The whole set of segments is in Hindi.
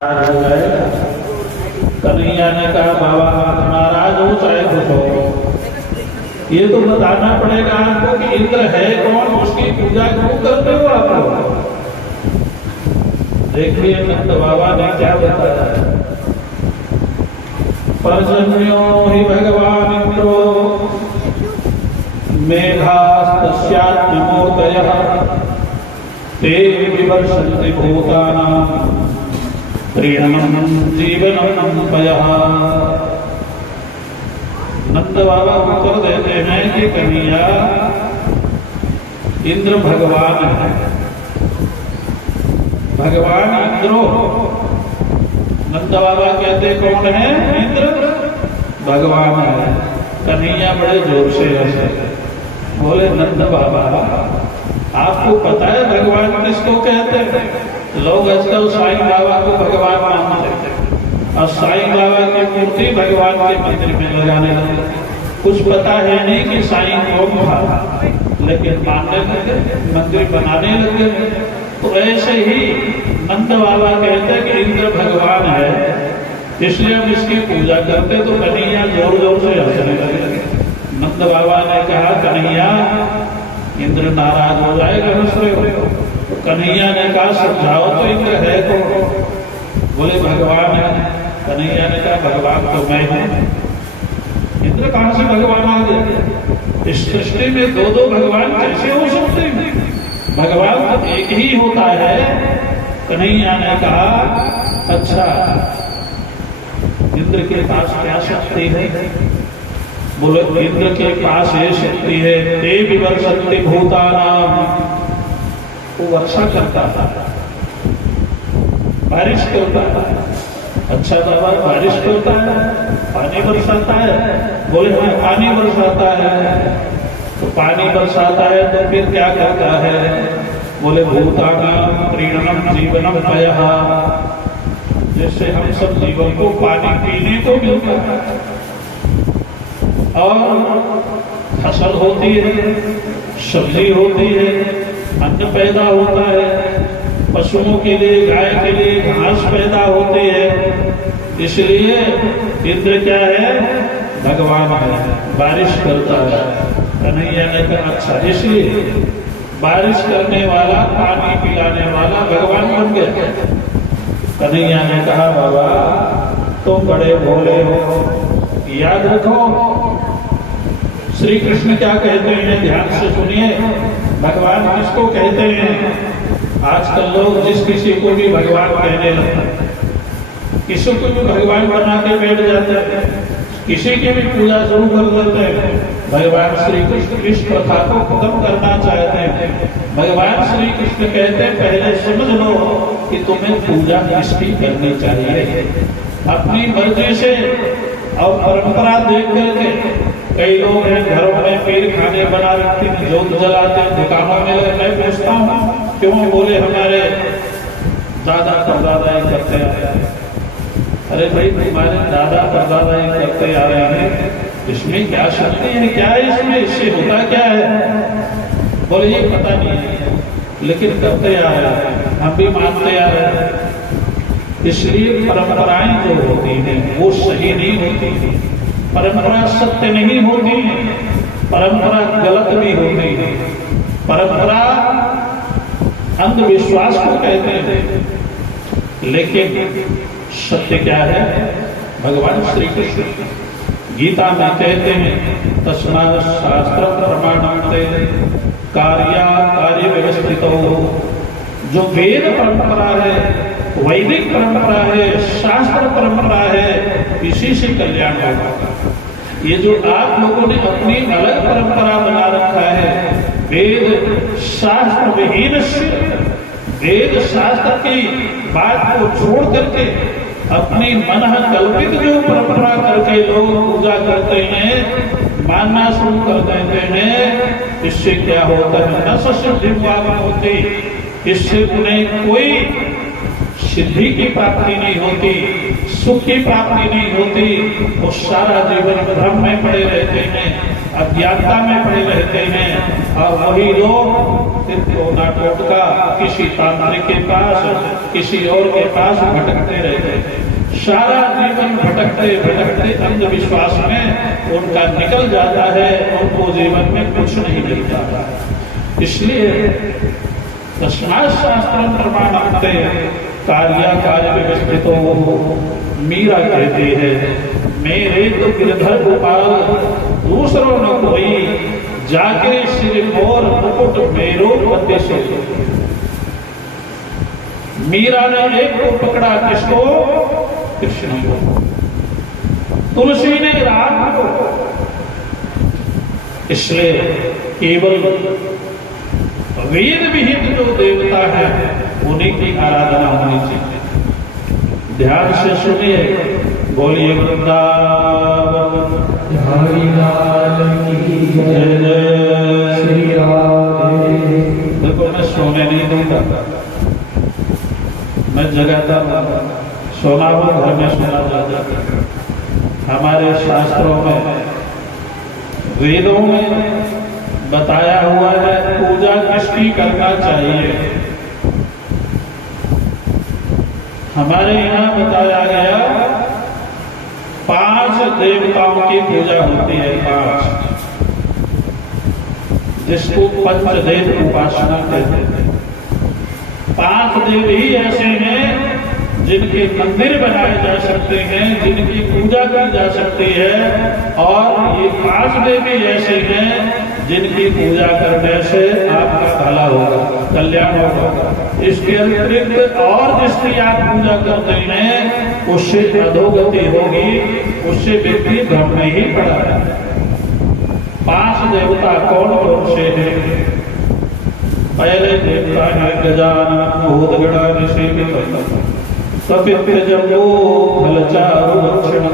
हो जाएगा। कन्हैया ने कहा बाबा आप नाराज हो चाहे खुश हो, ये तो बताना पड़ेगा आपको कि इंद्र है कौन, उसकी पूजा क्यों करते हो आप लोग। देखिए नंद बाबा ने क्या बताया, पर्जन्यो ही भगवान इंद्रो मेघास्तस्यात्मूर्तयः ते विवर्षन्ति भूतानां प्रीणनं जीवनं पयः। नंद बाबा उत्तर देते हैं कि कन्हैया इंद्र भगवान है, भगवान इंद्रो। नंद बाबा कहते कौन है? इंद्र भगवान है। कन्हैया बड़े जोर से हंसे, बोले नंद बाबा आपको पता है भगवान किसको कहते हैं? लोग आजकल साईं बाबा को भगवान मानते हैं और साईं बाबा की मूर्ति भगवान के मंदिर में लगाने लगे। कुछ पता है नहीं कि साईं कौन था, लेकिन मानने लगे, मंदिर बनाने लगे। तो ऐसे ही नंद बाबा कहते हैं कि इंद्र भगवान है, इसलिए हम इसकी पूजा करते। तो कन्हैया जोर जोर से हंसने लगे। नंद बाबा ने कहा कन्हैया इंद्र नाराज हो जाएगा हंस रहे हो। तो कन्हैया ने कहा समझाओ तो इंद्र है कौन? बोले भगवान है। कन्हैया ने कहा भगवान तो मैं हूं। इंद्र कहां से भगवान आ गए? इस सृष्टि में दो दो भगवान कैसे हो सकते हैं? भगवान तो एक ही होता है। कन्हैया ने कहा अच्छा इंद्र के पास क्या शक्ति है? बोले इंद्र के पास ये शक्ति है, ते विवर्षन्ति भूतानां, वो वर्षा करता था, बारिश करता था। अच्छा बाबा बारिश करता है, पानी बरसाता है? बोले हाँ पानी बरसाता है। तो पानी बरसाता है तो फिर क्या करता है? बोले भूतानां प्रीणनं जीवनं पयः, जिससे हम सब जीवन को पानी पीने को मिलता है और फसल होती है, सब्जी होती है, अन्न पैदा होता है, पशुओं के लिए गाय के लिए घास पैदा होती है। इसलिए इंद्र क्या है? भगवान है, बारिश करता है। कन्हैया ने कहा अच्छा इसलिए बारिश करने वाला, पानी पिलाने वाला भगवान बन गया। कन्हैया ने कहा बाबा तुम बड़े भोले हो, याद रखो श्री कृष्ण क्या कहते हैं, ध्यान से सुनिए। भगवान किसको कहते हैं? आजकल लोग जिस किसी को भी भगवान कहने लगते हैं, किसी को भी भगवान बना के बैठ जाते हैं, किसी की भी पूजा शुरू कर देते हैं। भगवान श्री कृष्ण इस प्रथा को खत्म करना चाहते हैं। भगवान श्री कृष्ण कहते हैं पहले समझ लो कि तुम्हें पूजा किसकी करनी चाहिए। अपनी मर्जी से और परंपरा देख करके कई लोग हैं घरों में पीर खाने बना रखते हैं, जोत जलाते हैं, दुकानों में लगे। मैं पूछता हूँ क्यों? बोले हमारे दादा परदादा ही करते आ रहे हैं। अरे भाई तुम्हारे दादा परदादा ही करते आ रहे हैं, इसमें क्या शक्ति है? क्या है इसमें? इससे होता क्या है? बोले ये पता नहीं है, लेकिन करते आ रहे हैं, हम भी मानते आ रहे हैं। इसलिए परंपराएं जो होती हैं वो सही नहीं होती, परंपरा सत्य नहीं होती, परंपरा गलत भी होती है। परंपरा अंधविश्वास को कहते हैं, लेकिन सत्य क्या है? भगवान श्री कृष्ण गीता में कहते हैं तस्मात् शास्त्र प्रमाणन्ते कार्या कार्य व्यवस्थितो। जो वेद परंपरा है, वैदिक परंपरा है, शास्त्र परंपरा है, इसी से कल्याण होगा। ये जो आप लोगों ने अपनी अलग परंपरा बना रखा है, वेद शास्त्र विहीन, वेद शास्त्र की बात को छोड़ करके अपनी मन कल्पित जो परंपरा करके लोग पूजा करते हैं, मानना शुरू कर देते हैं, इससे क्या होता है? न सिद्धि होती, इससे उन्हें कोई सिद्धि की प्राप्ति नहीं होती, सुख की प्राप्ति नहीं होती। वो सारा जीवन भ्रम में पड़े रहते हैं, अज्ञानता में पड़े रहते हैं। और वही लोग टोना टोटका किसी तांत्रिक के पास, किसी और के पास भटकते रहते सारा जीवन भटकते भटकते अंधविश्वास में उनका निकल जाता है, उनको जीवन में कुछ नहीं मिलता। इसलिए तस्मात् शास्त्रं प्रमाणन्ते कार्याकार्य व्यवस्थितो। मीरा कहती है, मेरे तो गिरधर गोपाल दूसरों न कोई, जाके श्री मोर मुकुट मेरो पति से। मीरा ने एक को पकड़ा, किसको? कृष्ण को। तुलसी ने राम को। इसलिए केवल वेद विहित जो देवता है उन्हीं की आराधना होनी चाहिए। ध्यान से सुनिए, बोलिए वृंदावन हरि लाल की जय जय श्री राधे। देखो, मैं सोने नहीं दूंगा, मैं जगाता हूं। सोना हो घर में सोना जाता। हमारे शास्त्रों में, वेदों में बताया हुआ है पूजा किसकी करना चाहिए। हमारे यहाँ बताया गया 5 देवताओं की पूजा होती है। 5, जिसको पंचदेव उपासना कहते हैं। 5 देव ही ऐसे हैं जिनके मंदिर बनाए जा सकते हैं, जिनकी पूजा की जा सकती है, और ये 5 देवी ऐसे हैं जिनकी पूजा करने से आपका भला होगा, कल्याण होगा। इसके अतिरिक्त और जिसकी आप पूजा करते हैं उससे अधोगति होगी, उससे व्यक्ति भ्रम में ही पड़ा है। 5 देवता कौन कौन से हैं? पहले देवता है गजानन भूतगण सेवित कपित्वजम्बो फलचारु लक्षण।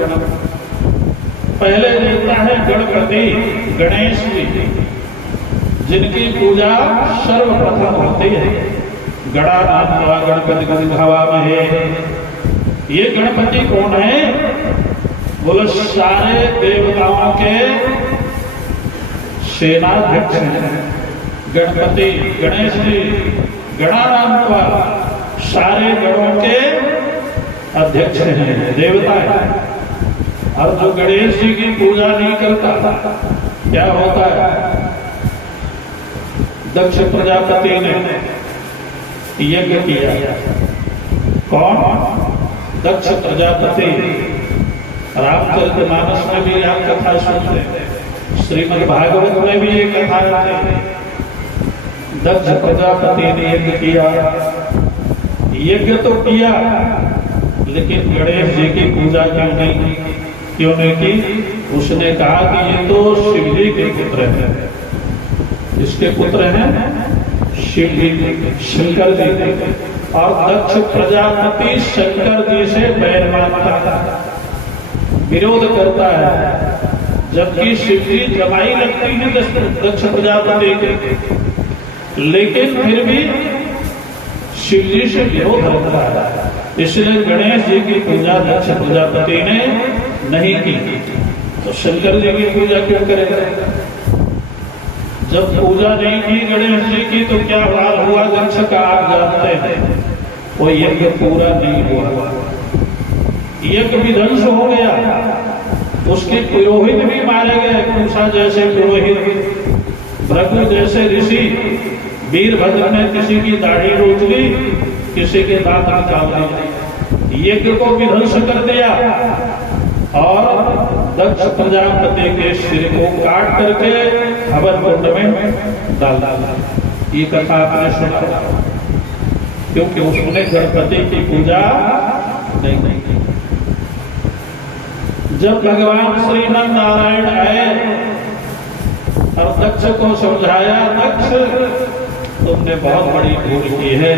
पहले देवता है गणपति, गणेश जी, जिनकी पूजा सर्वप्रथम होती है। गणानात्वा गणपति हवामहे। ये गणपति कौन है? बोलो, सारे देवताओं के सेनाध्यक्ष हैं गणपति, गणेश जी। गणानात्वा, सारे गणों के अध्यक्ष हैं, देवता है। और जो गणेश जी की पूजा नहीं करता, क्या होता है? दक्ष प्रजापति ने यज्ञ किया। कौन? दक्ष प्रजापति। रामचरितमानस में भी आप कथा सुनते हैं, श्रीमद् भागवत में भी ये कथा है। दक्ष प्रजापति ने यज्ञ किया। यज्ञ तो किया, लेकिन गणेश जी की पूजा क्यों नहीं की? उसने कहा कि ये तो शिव जी के पुत्र हैं। इसके पुत्र हैं शिव जी, शंकर जी। और दक्ष प्रजापति शंकर जी से बैर मानता है, विरोध करता है, जबकि शिव जी जमाई लगती है दक्ष प्रजापति के, लेकिन फिर भी शिव जी से विरोध रखता है। इसलिए गणेश जी की पूजा दक्ष प्रजापति ने नहीं की, तो शंकर जी की पूजा क्यों करेगा? जब पूजा नहीं की गणेश जी की, तो क्या हाल हुआ दक्ष का आप जानते हैं। वो यज्ञ पूरा नहीं हुआ, यज्ञ विध्वंस हो गया। उसके पुरोहित भी मारे गए, कुशा जैसे पुरोहित, भृगु जैसे ऋषि। वीरभद्र ने किसी की दाढ़ी नोच ली, किसी के दांत निकाल दिए, यज्ञ को विध्वंस कर दिया। और दक्ष प्रजापति के सिर को काट करके हवन कुंड में डाल डाला। ये कथा आपने सुना, क्योंकि उसने गणपति की पूजा नहीं की। जब भगवान श्रीमन नारायण आए और दक्ष को समझाया, दक्ष तुमने बहुत बड़ी भूल की है,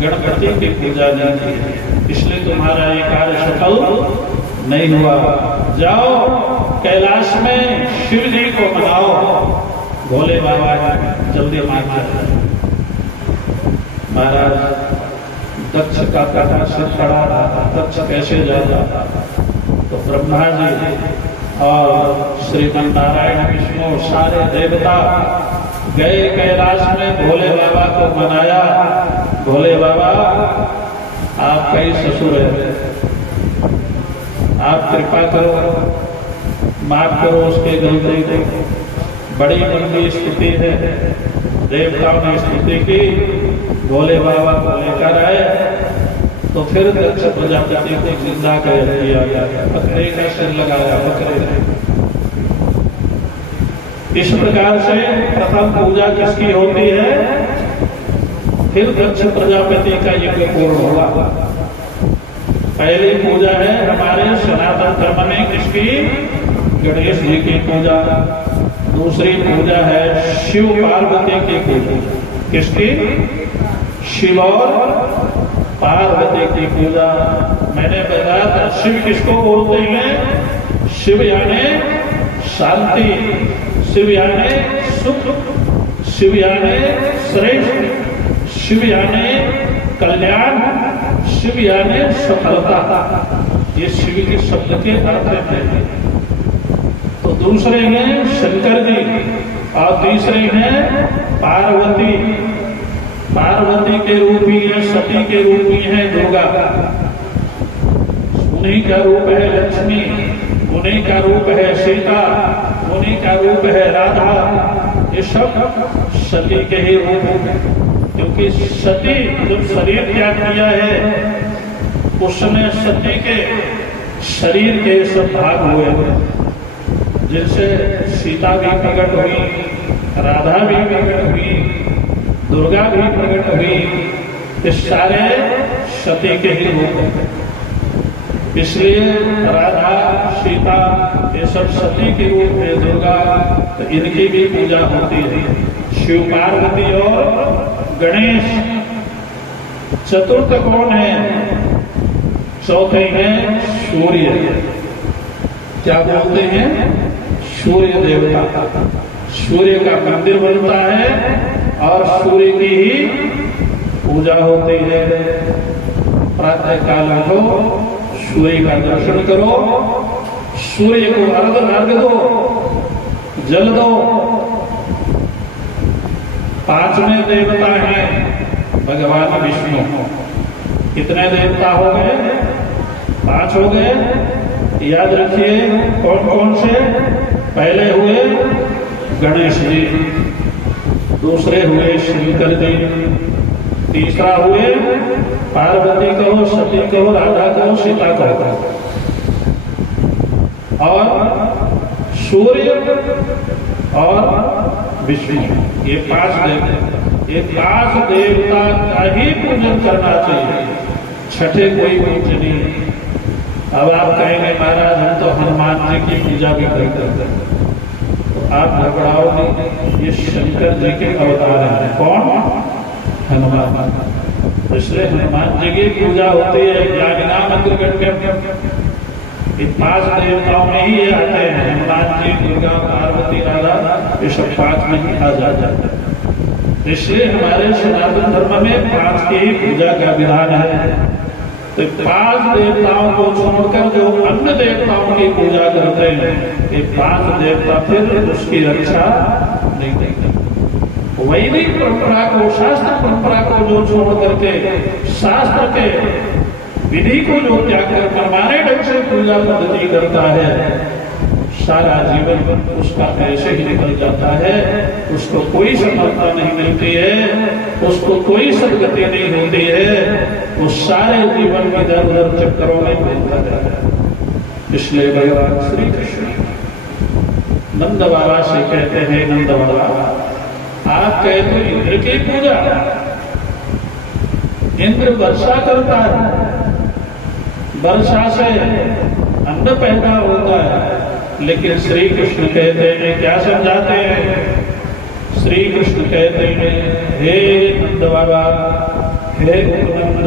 गणपति की पूजा नहीं की है, इसलिए तुम्हारा ये कार्य सफल नहीं हुआ। जाओ कैलाश में शिव जी को मनाओ, भोले बाबा जल्दी मान जाए। महाराज, दक्ष का कथा सिर खड़ा था, दक्ष कैसे जाता? तो ब्रह्मा जी और श्रीमन नारायण विष्णु सारे देवता गए कैलाश में, भोले बाबा को मनाया। भोले बाबा आपका ही ससुर है, आप कृपा करो, माफ करो उसके गलती को। बड़ी लंबी स्तुति है, देवताओं ने स्तुति की, भोले बाबा को लेकर आए तो फिर दक्ष प्रजापति को जिंदा कर दिया गया, बकरे का सिर लगाया, बकरे। इस प्रकार से प्रथम पूजा किसकी होती है? फिर दक्ष प्रजापति का यज्ञ पूर्ण होगा। पहली पूजा है हमारे सनातन धर्म में किसकी? गणेश जी की पूजा। दूसरी पूजा है शिव पार्वती की पूजा। किसकी? शिव और पार्वती की पूजा। मैंने बताया था शिव किसको बोलते हैं? शिव यानी शांति, शिव यानी सुख, शिव यानी श्रेष्ठ, शिव यानी कल्याण, शिव यानी सफलता। ये शिव के शब्द के अर्थ हैं। तो दूसरे हैं शंकर जी और तीसरे हैं पार्वती। पार्वती के रूपी है, सती के रूपी है दुर्गा। उन्हीं का रूप है लक्ष्मी, उन्हीं का रूप है सीता, उन्हीं का रूप है राधा। ये सब सती के ही रूप हैं, क्योंकि सती जब शरीर त्याग किया है उस समय सती के शरीर के सब भाग हुए, जिनसे सीता भी प्रकट हुई, राधा भी प्रकट हुई, दुर्गा भी प्रकट हुई। ये सारे सती के ही रूप हैं। इसलिए राधा, सीता ये सब सती के रूप है। दुर्गा, तो इनकी भी पूजा होती है। शिव पार्वती और गणेश। चतुर्थ कौन है? चौथे हैं सूर्य। क्या बोलते हैं? सूर्य देवता। सूर्य का मंदिर बनता है और सूर्य की ही पूजा होती है। प्रातः काल उठो, सूर्य का दर्शन करो, सूर्य को अर्घ दो, जल दो। पांचवें देवता हैं भगवान विष्णु। कितने देवता हो गए? 5 हो गए। याद रखिए कौन कौन से? पहले हुए गणेश जी, दूसरे हुए शंकर जी, तीसरा हुए पार्वती कहो, सती कहो, राधा कहो, सीता कहो, और सूर्य और विष्णु। ये 5 देवता। ये 5 देवता का ही पूजन करना चाहिए, छठे कोई पूजन नहीं। अब आप कहेंगे महाराज हम तो हनुमान जी की पूजा भी करते हैं, तो आप घबराओगे, ये शंकर जी के अवतार हैं। कौन? हनुमान। इसलिए हनुमान जी की पूजा होती है। ज्ञानिना मंत्र इन 5 देवताओं में ही ये आते हैं। हनुमान जी, दुर्गा, पार्वती, राधा, ये सब 5 में ही आ जाते हैं। इसलिए हमारे सनातन धर्म में 5 की ही पूजा का विधान है। तो 5 देवताओं को छोड़कर जो अन्य देवताओं की पूजा करते हैं, ये 5 देवता फिर उसकी रक्षा नहीं देंगे। वैदिक परंपरा को, शास्त्र परंपरा को जो छोड़ करके शास्त्र के विधि को जो त्याग कर परमाने ढंग से पूजा पद्धति करता है, सारा जीवन उसका ऐसे ही निकल जाता है। उसको कोई सफलता नहीं मिलती है, उसको कोई सदगति नहीं होती है। वो सारे जीवन में इधर उधर चक्करों में घूमता रहता है। इसलिए भगवान श्री कृष्ण नंद बाबा से कहते हैं, नंद बाबा आप कहते हो इंद्र की पूजा, इंद्र वर्षा करता है, वर्षा से अन्न पैदा होता है। लेकिन श्री कृष्ण कहते हैं, क्या समझाते हैं? श्री कृष्ण कहते हैं, हे नंद बाबा, हे उपनंद,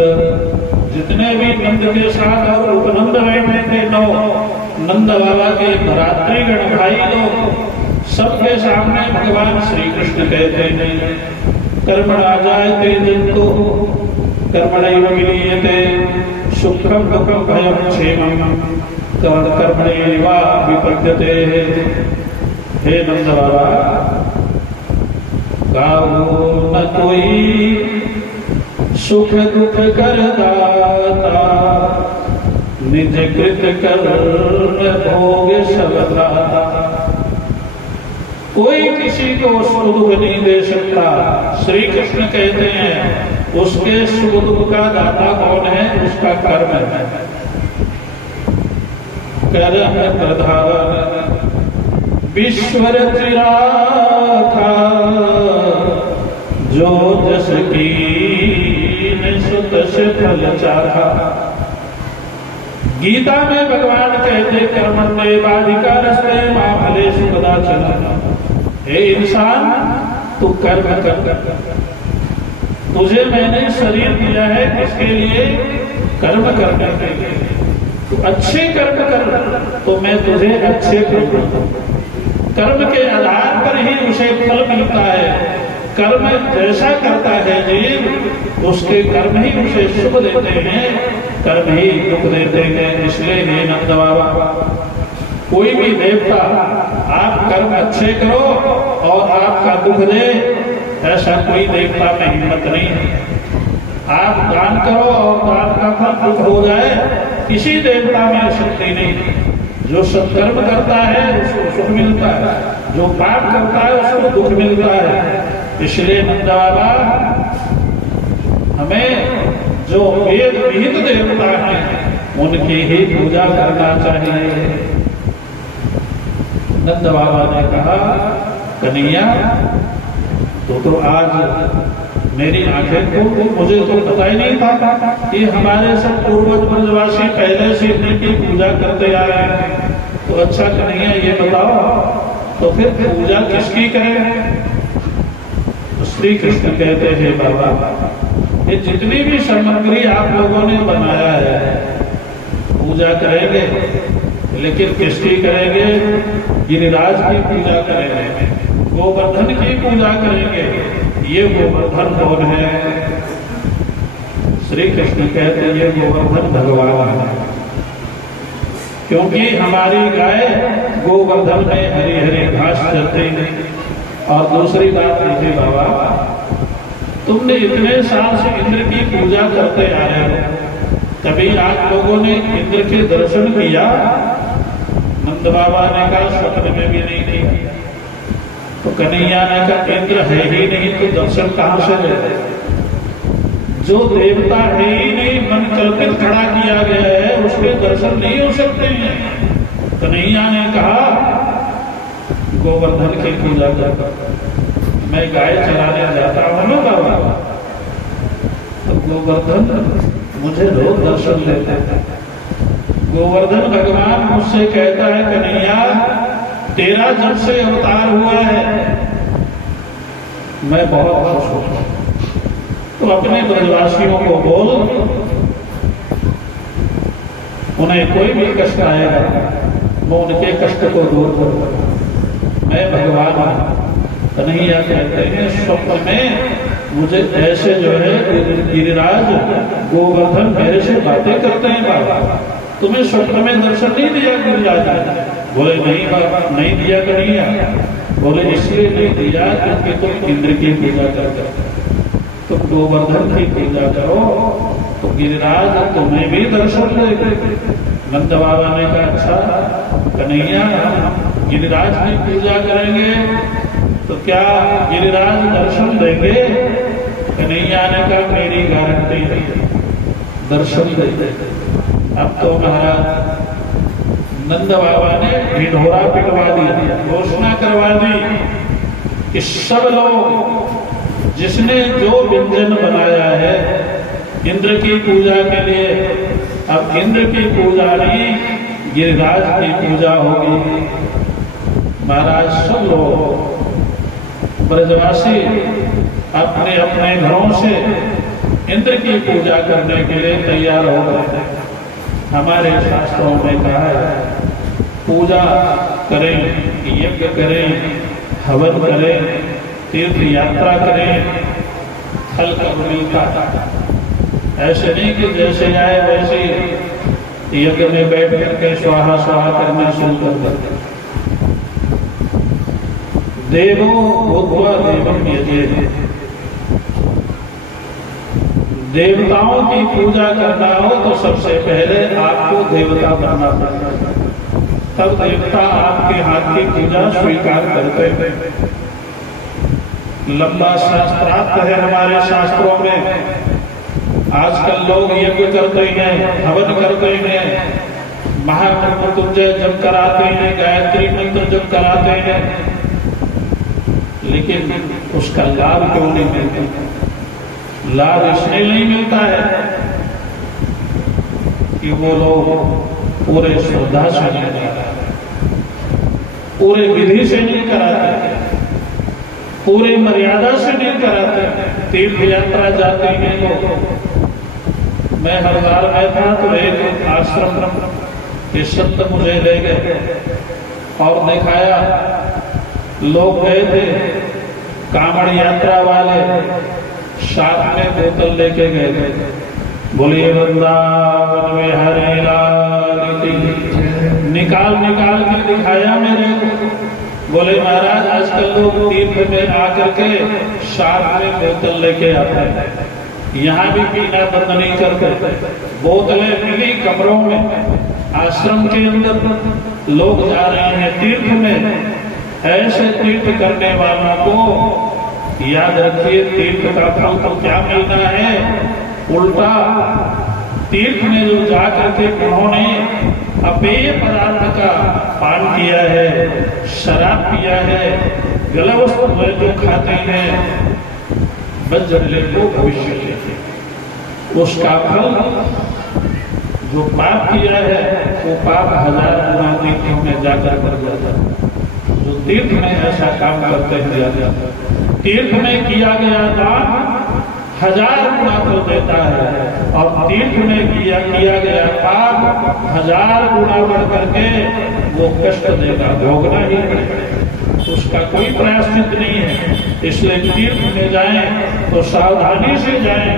जितने भी नंद के साथ और उपनंद बैठे थे 9 नंद बाबा के भ्रातृगण भाई लोग, सबके सामने भगवान श्री कृष्ण कहते हैं, कर्मणा जायते जन्तु कर्मणैव विलीयते सुखम दुखम भयम क्षेमम कर्मणैव विपद्यते। हे नंद बाबा, गाओ न कोई सुख दुख कर दाता, निज कृत कर्म भोग सब दाता। कोई किसी को सुख दुख नहीं दे सकता। श्री कृष्ण कहते हैं उसके सुख दुख का दाता कौन है? उसका कर्म है। कर्म प्रधान विश्वर राखा, जो जस की सुत से फल चाहा। गीता में भगवान कहते कर्मण्येवाधिकारस्ते मा फलेषु कदाचन। हे इंसान, तू कर्म कर। तुझे मैंने शरीर दिया है किसके लिए? कर्म करने के लिए। तू अच्छे कर्म कर तो मैं तुझे अच्छे कर्म के आधार पर ही उसे फल मिलता है। कर्म जैसा करता है जीव, उसके कर्म ही उसे सुख देते हैं, कर्म ही दुख देते हैं। इसलिए हे नंद बाबा, कोई भी देवता आप कर्म अच्छे करो और आपका दुख दे, ऐसा कोई देवता में हिम्मत नहीं है। आप दान करो और दान का फल दुख हो जाए, किसी देवता में शक्ति नहीं। जो सत्कर्म करता है उसको सुख मिलता है, जो पाप करता है उसको दुख मिलता है। इसलिए नंद बाबा, हमें जो वेद विहित देवता हैं उनकी ही पूजा करना चाहिए। नंद बाबा ने कहा, कन्हैया तो आज मेरी आंखें खोल, मुझे तो पता ही नहीं था कि हमारे सब पूर्वज ब्रजवासी पहले से इनकी पूजा करते आ रहे हैं। तो अच्छा कन्हैया ये बताओ, तो फिर पूजा किसकी करें? तो श्री कृष्ण कहते हैं, बाबा ये जितनी भी सामग्री आप लोगों ने बनाया है पूजा करेंगे, लेकिन किसकी करेंगे? गिरिराज की पूजा करेंगे, गोवर्धन की पूजा करेंगे। ये गोवर्धन कौन है? श्री कृष्ण कहते हैं ये गोवर्धन भगवान है, क्योंकि हमारी गाय गोवर्धन में हरी हरी घास चलती है। और दूसरी बात ये बाबा, तुमने इतने साल से इंद्र की पूजा करते आ रहे हो, कभी आप लोगों ने इंद्र के दर्शन किया? नंद बाबा ने कहा स्वप्न में भी नहीं किया। तो कन्हैया ने कहा इंद्र है ही नहीं तो दर्शन कहां से ले? जो देवता है ही नहीं, मन कल्पित खड़ा किया गया है, उसके दर्शन नहीं हो सकते हैं। कन्हैया ने कहा गोवर्धन की पूजा कर। मैं गाय चराने जाता हूं ना बाबा, तो गोवर्धन मुझे रोज दर्शन लेते हैं। गोवर्धन भगवान मुझसे कहता है, कन्हैया तेरा जब से अवतार हुआ है मैं बहुत खुश हूं, तो अपने ब्रजवासियों को बोल, उन्हें कोई भी कष्ट आएगा मैं उनके कष्ट को दूर करूंगा। मैं भगवान हूं। कन्हैया कहते हैं स्वप्न में मुझे ऐसे जो है गिरिराज गोवर्धन मेरे से बातें करते हैं, बाबा तुम्हें स्वप्न में दर्शन नहीं दिया गिरिराज? बोले नहीं बाबा, नहीं दिया कन्हैया। बोले इसलिए नहीं दिया क्योंकि तुम इंद्र की पूजा करते, तुम गोवर्धन की पूजा करो तो गिरिराज तुम्हें भी दर्शन देंगे। नंद बाबा ने कहा अच्छा कन्हैया, गिरिराज की पूजा करेंगे तो क्या गिरिराज दर्शन देंगे? कन्हैया ने कहा मेरी गारंटी है, दर्शन देंगे। अब तो महाराज नंद बाबा ने ढिढोरा पिटवा दिया, घोषणा करवा दी कि सब लोग जिसने जो व्यंजन बनाया है इंद्र की पूजा के लिए, अब इंद्र की पूजा नहीं गिरिराज की पूजा होगी। महाराज सब लोग ब्रजवासी अपने अपने घरों से इंद्र की पूजा करने के लिए तैयार हो गए। हमारे शास्त्रों में कहा है पूजा करें, यज्ञ करें, हवन करें, तीर्थ यात्रा करें, फल कब मिलता। ऐसे नहीं कि जैसे आए वैसे यज्ञ में बैठ करके स्वाहा स्वाहा करना शुरू कर देते। देवो भूत्वा देवं यजेत, देवताओं की पूजा करना हो तो सबसे पहले आपको देवता बनना पड़ेगा, तब देवता आपके हाथ की पूजा स्वीकार करते हैं। लंबा शास्त्रार्थ है हमारे शास्त्रों में। आजकल लोग यज्ञ करते हैं, हवन करते हैं, महामृत्युंजय जप कराते हैं, गायत्री मंत्र जप कराते हैं, लेकिन उसका लाभ क्यों नहीं मिलता? लाभ इसलिए नहीं मिलता है कि वो लोग पूरे श्रद्धा से नहीं कराते, पूरे विधि से नहीं कराते, पूरे मर्यादा से नहीं कराते। तीर्थ यात्रा जाते हैं लोग। मैं हरिद्वार में था तो एक आश्रम के संत मुझे ले गए और दिखाया। लोग गए थे, कांवड़ यात्रा वाले साथ में बोतल लेके गए थे। बोलिए वृंदावन में हरे लाल की। निकाल निकाल के दिखाया मेरे को। बोले महाराज आजकल लोग तीर्थ में आकर के साथ में बोतल लेके आते हैं, यहाँ भी पीना बंद नहीं करते। बोतलें मिली कमरों में, आश्रम के अंदर लोग जा रहे हैं तीर्थ में। ऐसे तीर्थ करने वालों को याद रखिए, तीर्थ का फल तो क्या मिलना है? उल्टा तीर्थ में जो जाकर के उन्होंने अपेय पदार्थ का पान किया है, शराब पिया है, गला वस्तु जो खाते हैं, बज्जले को भविष्य उसका फल जो पाप किया है वो पाप 1000 गुना तीर्थों में जाकर कर जाता है। जो तीर्थ में ऐसा काम करते हैं, तीर्थ में किया गया दान 1000 गुना फल देता है, और तीर्थ में किया गया पाप 1000 गुना बढ़ करके वो कष्ट देगा, भोगना ही पड़ेगा, उसका कोई प्रायश्चित नहीं है। इसलिए तीर्थ में जाएं तो सावधानी से जाएं,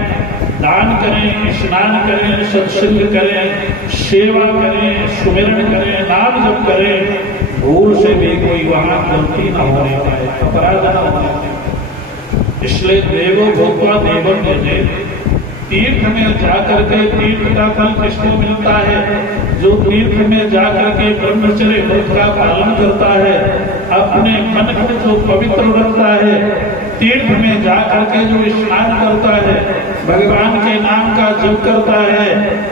दान करें, स्नान करें, सत्संग करें, सेवा करें, सुमिरन करें, नाम जप करें। भूल से भी कोई वहां गलती न होने पाए, अपराध न होने पाए। इसलिए देवो भूत्वा देवं यजेत। तीर्थ में जाकर के तीर्थ का फल किसको मिलता है? जो तीर्थ में जाकर के ब्रह्मचर्य व्रत का पालन करता है, अपने मन को जो पवित्र रखता है, तीर्थ में जाकर के जो स्नान करता है, भगवान के नाम का जप करता है,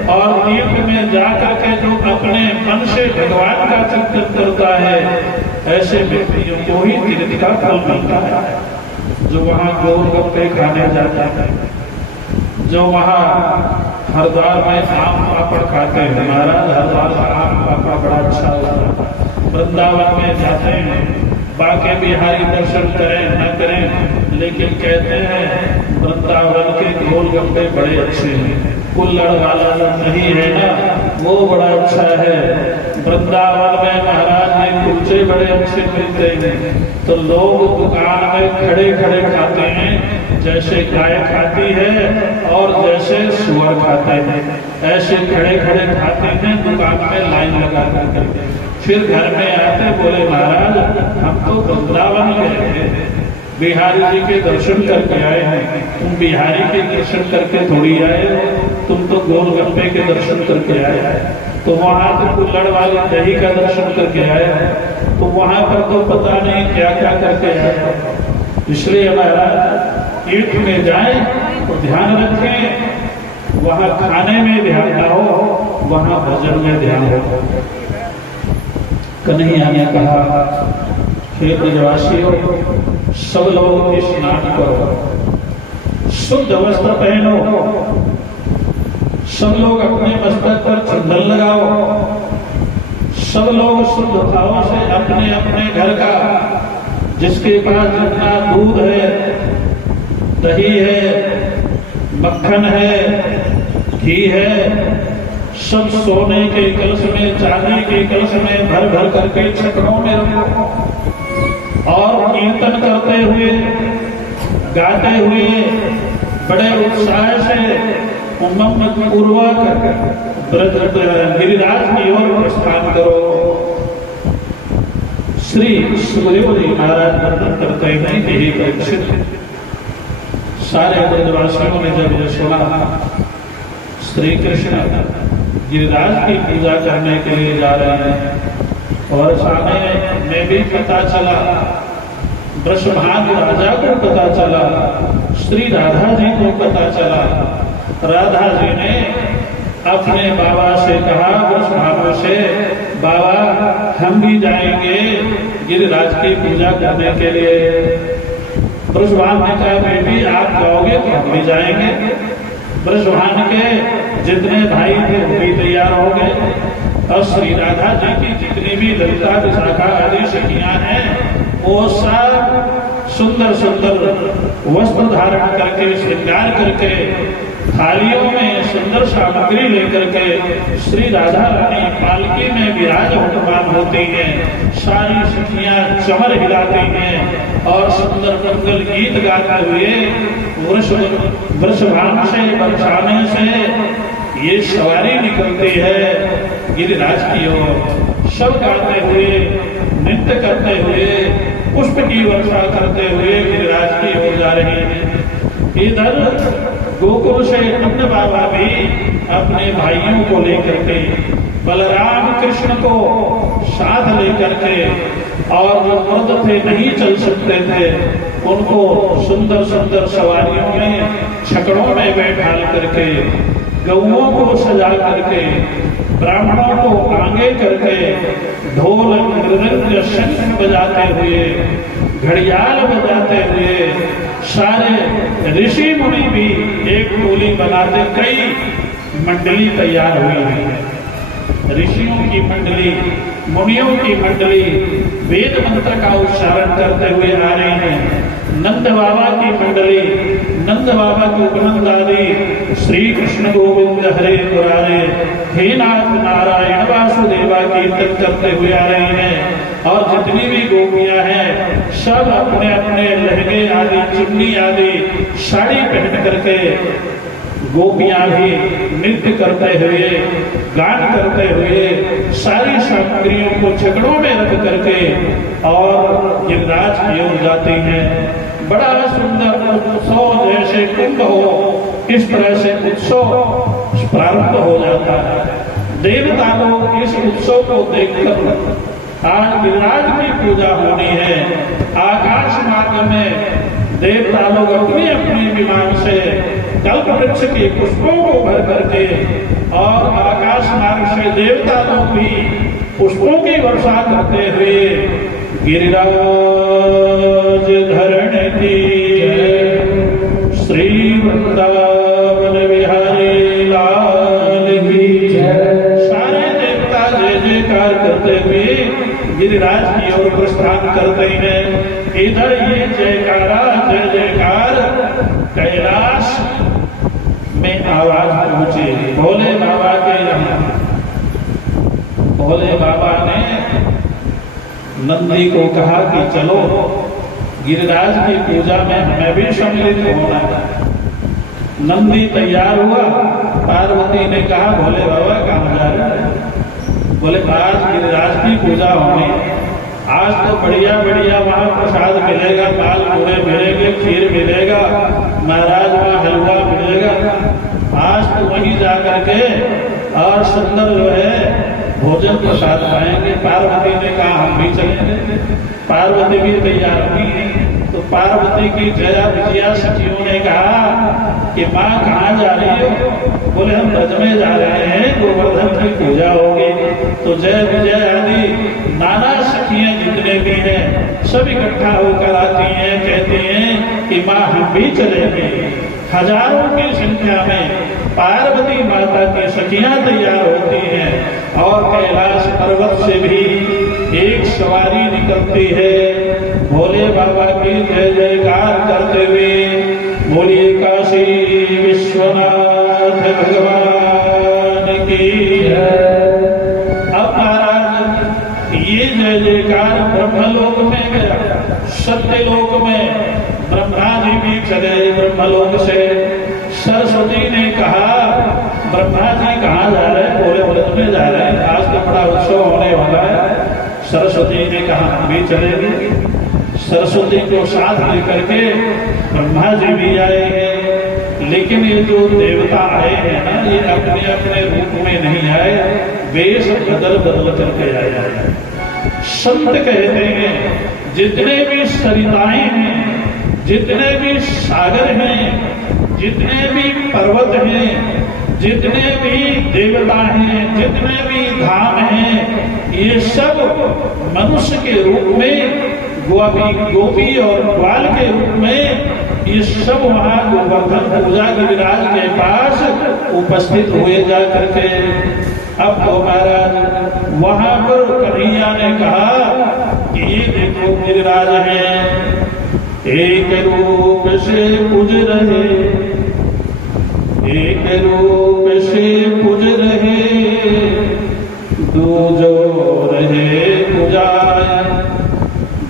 और तीर्थ में जाकर के जो अपने मन से भगवान का चिंतन करता है, ऐसे व्यक्तियों को ही तीर्थ का फल मिलता है। जो वहाँ गोलगप्पे खाने जाता है, जो वहाँ हरिद्वार में आम पापड़ खाते हैं, महाराज हरिद्वार का आम पापड़ बड़ा अच्छा होता है। वृंदावन में जाते हैं, बाके बिहारी दर्शन करें न करें, लेकिन कहते हैं वृंदावन के गोलगप्पे बड़े अच्छे हैं। कुल्हड़ वाला नहीं है ना, वो बड़ा अच्छा है। वृंदावन में महाराज ने कुल्चे बड़े अच्छे मिलते हैं, तो लोग दुकान में खड़े खड़े खाते हैं, जैसे गाय खाती है और जैसे सुअर खाते हैं, ऐसे खड़े खड़े खाते हैं दुकान में लाइन लगा कर। फिर घर में आते बोले महाराज हम तो वृंदावन गए थे, बिहारी जी के दर्शन करके आए हैं। तुम बिहारी के दर्शन करके थोड़ी आए, तुम तो गोलगप्पे के दर्शन करके आए। तो वहां तो कुल्हड़ वाली दही का दर्शन करके आए, तो वहां पर तो पता नहीं क्या क्या करके आए। इसलिए हमारा तीर्थ में जाए तो ध्यान रखें, वहां खाने में ध्यान ना हो, वहां भजन में ध्यान हो। कन्हैया ने कहा, हे ब्रजवासियों, सब लोग स्नान करो, शुद्ध वस्त्र पहनो, सब लोग अपने मस्तक पर चंदन लगाओ, सब लोग शुद्ध भाव से अपने अपने घर का, जिसके पास जितना दूध है, दही है, मक्खन है, घी है, सब सोने के कलश में, चांदी के कलश में भर भर करके छकड़ों में रखो, और कीर्तन करते हुए, गाते हुए, बड़े उत्साह से उमंग पूर्वक गिरिराज की ओर प्रस्थान करो। श्री सुखदेव जी महाराज वर्णन करते हैं कि हे परीक्षित, सारे ब्रजवासियों ने जब ये सुना श्री कृष्ण गिरिराज की पूजा करने के लिए जा रहे हैं और सामने में भी पता चला, वृषभानु राजा को पता चला, श्री राधा जी को पता चला। राधा जी ने अपने बाबा से कहा, वृषभानु से, बाबा हम भी जाएंगे गिरिराज की पूजा करने के लिए। वृषभानु ने कहा, बेबी आप जाओगे तो हम भी जाएंगे। वृषभानु के जितने भाई थे वो भी तैयार हो गए और श्री राधा जी की जितनी भी ललिता विशाखा आदि सखियां हैं वो सब सुंदर सुंदर वस्त्र धारण करके, श्रृंगार करके, थालियों में सुंदर सामग्री लेकर के श्री राधा रानी पालकी में विराजमान होती हैं। सारी सखियां चमर हिलाती हैं और सुंदर मंगल गीत गाते हुए वृषभानु से बरसाने से ये सवारी निकलती है गिरिराज की ओर। सब गाते हुए, नृत्य करते हुए, पुष्प की वर्षा करते हुए गिरिराज की ओर जा रही है। इधर गोकुल से नंद बाबा भी अपने भाइयों को लेकर के, बलराम कृष्ण को साथ लेकर के, और जो मर्द थे नहीं चल सकते थे उनको सुंदर सुंदर सवारियों में, छकड़ों में बैठा करके, गौओं को सजा करके, ब्राह्मणों को आगे करके, ढोल मृदंग शंख बजाते हुए, घड़ियाल बजाते हुए, सारे ऋषि मुनि भी एक टोली बनाते, कई मंडली तैयार हुई है। ऋषियों की मंडली, मुनियों की मंडली वेद मंत्र का उच्चारण करते हुए आ रही है। नंद बाबा की मंडली, नंद बाबा को उपनंद आदि श्री कृष्ण गोविंद हरे मुरारे, हे नाथ नारायण वासुदेवा कीर्तन करते हुए आ रहे हैं। और जितनी भी गोपियां हैं सब अपने अपने लहंगे आदि, चुन्नी आदि साड़ी पहन करके गोपियां भी नृत्य करते हुए, गान करते हुए, सारी सामग्रियों को छकड़ों में रख करके और गिरिराज की ओर जाती हैं। बड़ा सुंदर उत्सव, जैसे कुंभ हो इस तरह से उत्सव प्रारंभ हो जाता है। देवता लोग इस उत्सव को देखकर, आज गिरिराज की पूजा होनी है, आकाश मार्ग में देवता लोग अपनी अपनी विमान से कल्प वृक्ष के पुष्पों को भर करके, और आकाश मार्ग से देवता लोग भी पुष्पों की वर्षा करते हुए गिरिराज धरण की श्री वृंदावन बिहारी लाल की सारे देवता जय जयकार करते हुए गिरिराज की ओर प्रस्थान करते हैं। इधर ये जयकारा, जय जयकार कैलाश में आवाज पहुंचे भोले बाबा के यहाँ। भोले बाबा ने नंदी को कहा कि चलो गिरिराज की पूजा में हमें भी सम्मिलित होना है। नंदी तैयार हुआ। पार्वती ने कहा, भोले बाबा कहाँ जा रहे हैं? बोले आज गिरिराज की पूजा होनी, आज तो बढ़िया बढ़िया वहाँ प्रसाद मिलेगा, दाल पूरे मिलेंगे, खीर मिलेगा, महाराज वहाँ हलवा मिलेगा। आज तो वहीं जा करके और सुंदर जो है भोजन प्रसाद पाएंगे। पार्वती ने कहा हम भी चलेंगे। पार्वती भी तैयार हुई। तो पार्वती की जया विजया सखियों ने कहा कि माँ कहाँ जा रही हो? बोले हम ब्रज में जा रहे हैं, गोवर्धन की पूजा होगी। तो जय विजय आदि नाना सखियां जितने भी हैं सब इकट्ठा होकर आती हैं, कहती हैं कि माँ हम भी चलेंगे। हजारों की संख्या में पार्वती माता की सखियां तैयार होती हैं और कैलाश पर्वत से भी एक सवारी निकलती है। भोले बाबा की जय जयकार करते हुए बोलिए काशी विश्वनाथ भगवान की जय। अब महाराज ये जय जयकार ब्रह्मलोक में गया, सत्यलोक में ब्रह्मा जी भी चले ब्रह्मलोक से। सरस्वती ने कहा ब्रह्मा जी कहाँ जा रहे हैं? बोले व्रत में जा रहे हैं, आज तो बड़ा उत्सव होने वाला है। सरस्वती सरस्वती ने कहा हम भी चलेंगे। सरस्वती को साथ लेकर के ब्रह्मा जी भी आए हैं, लेकिन ये जो देवता आए हैं ना, ये अपने अपने रूप में नहीं आए, वेश बदल बदल करके आए। संत कहते हैं जितने भी सरिताएं हैं, जितने भी सागर हैं, जितने भी पर्वत हैं, जितने भी देवता हैं, जितने भी धाम हैं, ये सब मनुष्य के रूप में, गोपी और ग्वाल के रूप में, ये सब वहां गोवर्धन पूजा गिरिराज के पास उपस्थित हुए जा करके। अब तो महाराज वहां पर कन्हैया ने कहा कि ये देखो गिरिराज है, एक रूप से पूज रहे, एक रूप से पूज रहे, दूजो रहे पूजाए,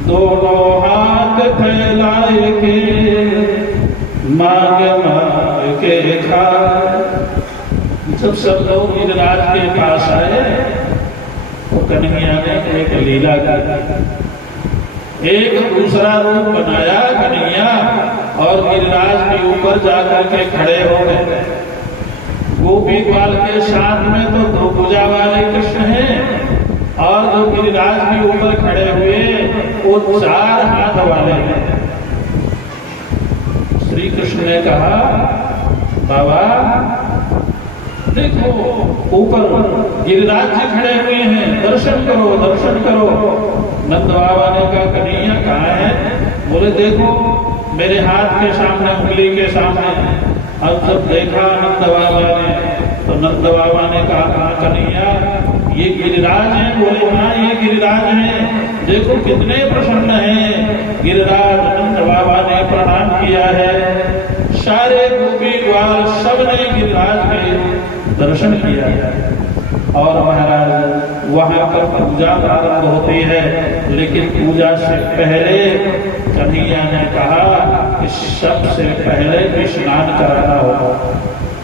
दोनों हाथ फैलाए के मांग मांग के खाए। जब सब लोग गिरिराज के पास आए तो कन्हैया ने एक लीला की, एक दूसरा रूप बनाया कन्हैया और गिरिराज के ऊपर जाकर के खड़े हो गए। गोपी ग्वाल के साथ में तो दो भुजा वाले कृष्ण हैं और जो गिरिराज के ऊपर खड़े हुए वो 4 हाथ वाले हैं। श्री कृष्ण ने कहा बाबा देखो ऊपर गिरिराज जी खड़े हुए हैं, दर्शन करो दर्शन करो। नंद बाबा ने कहा कन्हैया कहाँ है? बोले देखो मेरे हाथ के सामने, उंगली के सामने। अब जब देखा नंद बाबा ने तो नंद बाबा ने कहा कन्हैया ये गिरिराज हैं? बोले हाँ ये गिरिराज हैं, देखो कितने प्रसन्न हैं। गिरिराज नंद बाबा ने प्रणाम किया है, सारे गोपी ग्वाल सब ने गिरिराज के दर्शन किया है। और महाराज वहां पर पूजा प्रारंभ होती है, लेकिन पूजा से पहले कन्हैया ने कहा कि सबसे पहले स्नान कराना होगा।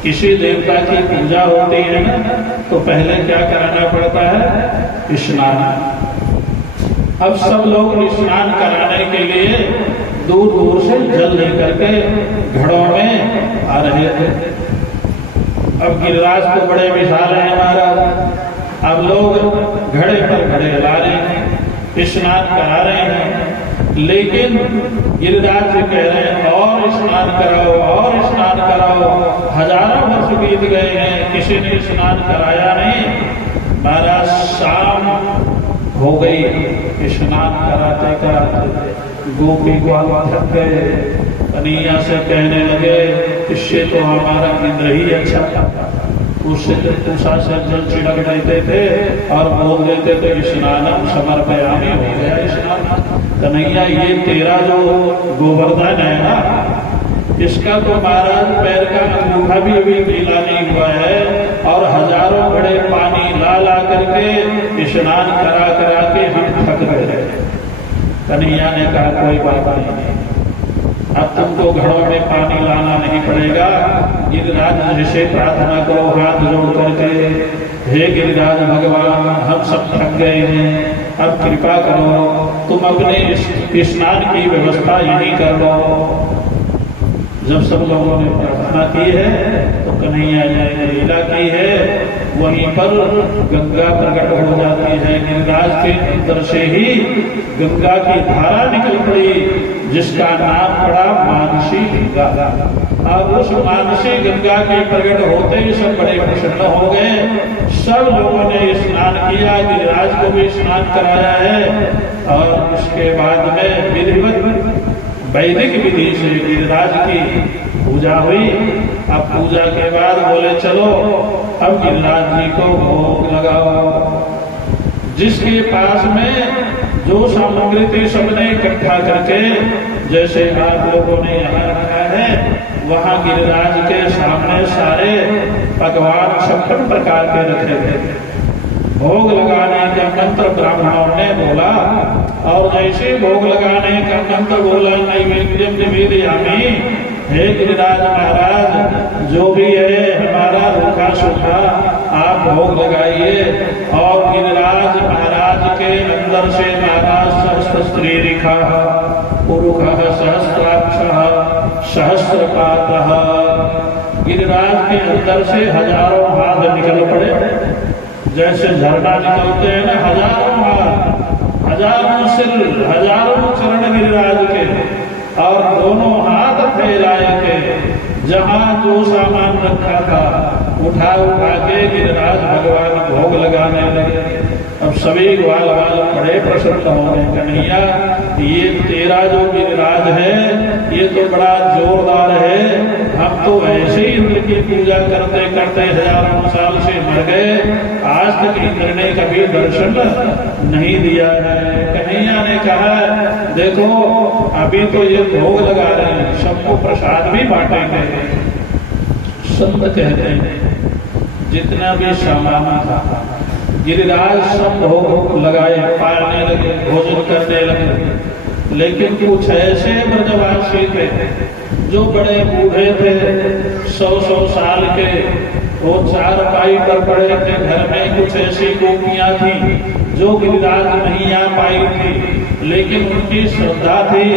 किसी देवता की पूजा होती है ना तो पहले क्या कराना पड़ता है? स्नान। अब सब लोग स्नान कराने के लिए दूर दूर से जल लेकर के घड़ों में आ रहे थे। अब गिरिराज तो बड़े विशाल हैं महाराज, अब लोग घड़े पर घड़े ला रहे हैं, स्नान करा रहे हैं, लेकिन गिरिराज जी कह रहे हैं और स्नान कराओ और स्नान कराओ। हजारों वर्ष बीत गए हैं, किसी ने स्नान कराया नहीं। महाराज शाम हो गई, स्नान कराते कराते गोपी ग्वाल थक गए, कन्हैया से कहने लगे इससे तो हमारा इंद्र ही अच्छा था, उससे तो तुषा से जल छिड़क देते थे और बोल देते थे स्नानम समर्पयामि, हो गया स्नान। कन्हैया ये तेरा जो गोवर्धन है ना, इसका तो महाराज पैर का अंगूठा भी अभी गीला नहीं हुआ है और हजारों बड़े पानी ला ला करके स्नान करा करा के हम थक गए। कन्हैया ने कहा कोई बात नहीं, अब तुमको घड़ों में पानी लाना नहीं पड़ेगा। गिरिराज जी से प्रार्थना करो हाथ जोड़ करके, हे गिरिराज भगवान हम सब थक गए हैं, अब कृपा करो, तुम अपने स्नान की व्यवस्था यहीं कर लो। जब सब लोगों ने प्रार्थना की है तो कन्हैया ने लीला की है, वहीं पर गंगा प्रकट हो जाती है। गिरिराज के अंदर से ही गंगा की धारा निकल पड़ी, जिसका नाम पड़ा मानसी गंगा। और उस मानसी गंगा के प्रकट होते ही सब बड़े प्रसन्न हो गए। सब लोगों ने स्नान किया, गिरिराज को भी स्नान कराया है और उसके बाद में विधिवत वैदिक विधि से गिरिराज की पूजा हुई। अब पूजा के बाद बोले चलो अब गिरिराज जी को भोग लगाओ। जिसके पास में जो सामग्री थी सबने इकट्ठा करके, जैसे आप लोगों ने यहाँ रखा है, वहाँ गिरिराज के सामने सारे पकवान 56 प्रकार के रखे थे। भोग लगाने का मंत्र ब्राह्मणों ने बोला और जैसे भोग लगाने का मंत्र बोला नैवेद्यम निवेदयामि, हे गिरिराज महाराज जो भी है हमारा रूखा सूखा आप भोग लगाइए। और गिरिराज महाराज के अंदर से श्रीरिखा पुरुष सहस्राक्ष सहस्रपात। गिरिराज के अंदर से हजारों हाथ निकल पड़े, जैसे झरना निकलते हैं ना, हजारों हाथ, हजारों सिर, हजारों चरण गिरिराज के, और दोनों हाथ फैलाए थे। जहां जो सामान रखा था उठा उठा के गिरिराज भगवान भोग लगाने लगे। अब सभी ग्वाल वाल बड़े प्रसन्न होने, कन्हैया ये तेरा जो गिरिराज है ये तो बड़ा जोरदार है, हम तो ऐसे ही इंद्र की पूजा करते करते हजारों साल से मर गए, आज तक इंद्र ने कभी दर्शन नहीं दिया है। कन्हैया ने कहा देखो अभी तो ये भोग लगा रहे हैं, सबको प्रसाद भी बांटेंगे। संत कहते हैं जितना भी सामान था गिरिराज सब भोग लगाए, पालने लगे, भोजन करने लगे। लेकिन कुछ ऐसे ब्रजवासी थे जो बड़े बूढ़े थे, 100-100 साल के, वो चारपाई पर पड़े थे। घर में कुछ ऐसी गोपियां थी जो गिरिराज नहीं आ पाई थी, लेकिन उनकी श्रद्धा थी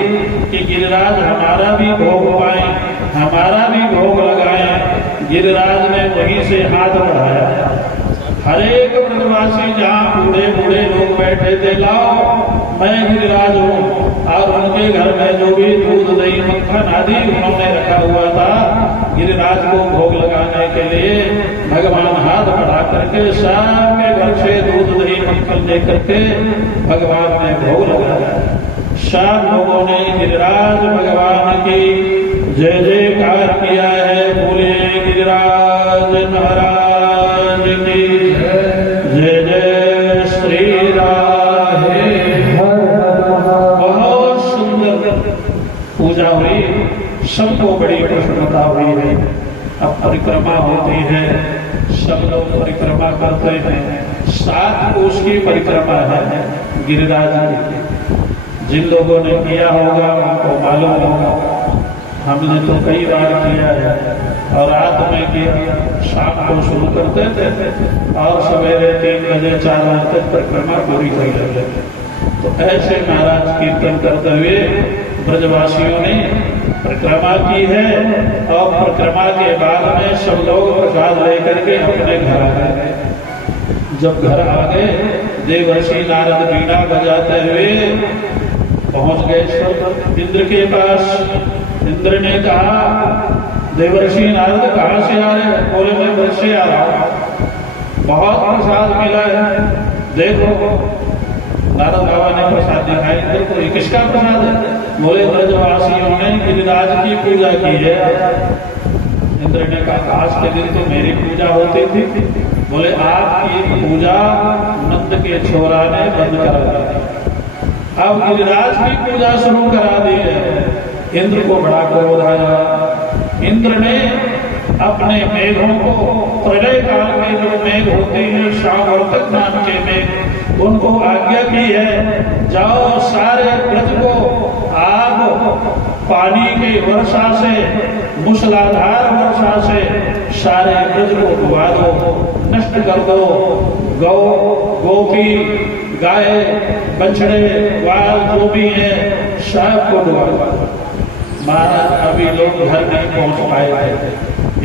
कि गिरिराज हमारा भी भोग पाए, हमारा भी भोग लगाए। गिरिराज ने वहीं से हाथ बढ़ाया। हर एक ब्रजवासी जहाँ बूढ़े बूढ़े लोग बैठे थे, लाओ मैं गिरिराज हूँ, और उनके घर में जो भी दूध दही मक्खन आदि उन्होंने रखा हुआ था गिरिराज को भोग लगाने के लिए, भगवान हाथ बढ़ा करके सबके घर से दूध दही मक्खन दे करके भगवान ने भोग लगाया। सब लोगों ने गिरिराज भगवान की जय जयकार किया है। बोले गिरिराज महाराज की जय जय श्री राधे। बहुत सुंदर पूजा हुई, सबको बड़ी प्रसन्नता हुई है। अब परिक्रमा होती है, सब लोग परिक्रमा करते हैं। 7 कोष की परिक्रमा है गिरिराज की। जिन लोगों ने किया होगा उनको मालूम होगा, हमने तो कई बार किया है, और रात में किया, शाम को शुरू करते थे और सवेरे 3 बजे 4 बजे तक परिक्रमा पूरी कर लेते थे। तो ऐसे महाराज कीर्तन करते हुए ब्रजवासियों ने परिक्रमा की है, और परिक्रमा के बाद में सब लोग प्रसाद लेकर के अपने घर आ गए। जब घर आ गए देवर्षि नारद वीणा बजाते हुए पहुंच गए इंद्र के पास। इंद्र ने कहा देवर्षि नारद कहाँ से आ रहे हैं? बोले मैं घर से आ रहा हूँ, बहुत प्रसाद मिला है, देखो। नारद बाबा ने प्रसाद दिखाया इंद्र को, ये किसका प्रसाद है? बोले ब्रजवासियों ने गिरिराज की पूजा की है। इंद्र ने कहा आज के दिन तो मेरी पूजा होती थी। बोले आपकी पूजा नंद के छोरा ने बंद करा दी, अब गिरिराज की पूजा शुरू करा दी है। इंद्र को बड़ा क्रोध आया। इंद्र ने अपने मेघों को, प्रलय काल में जो मेघ होते हैं श्रावर्तक नाम के मेघ, उनको आज्ञा की है जाओ सारे ब्रज को आग पानी की वर्षा से, मूसलाधार वर्षा से सारे ब्रज को डुबा दो, नष्ट कर दो। गौ गोपी गाय बछड़े ग्वाल जो भी है सब को डुबा दो। महाराज अभी लोग घर नहीं पहुंच पाए थे,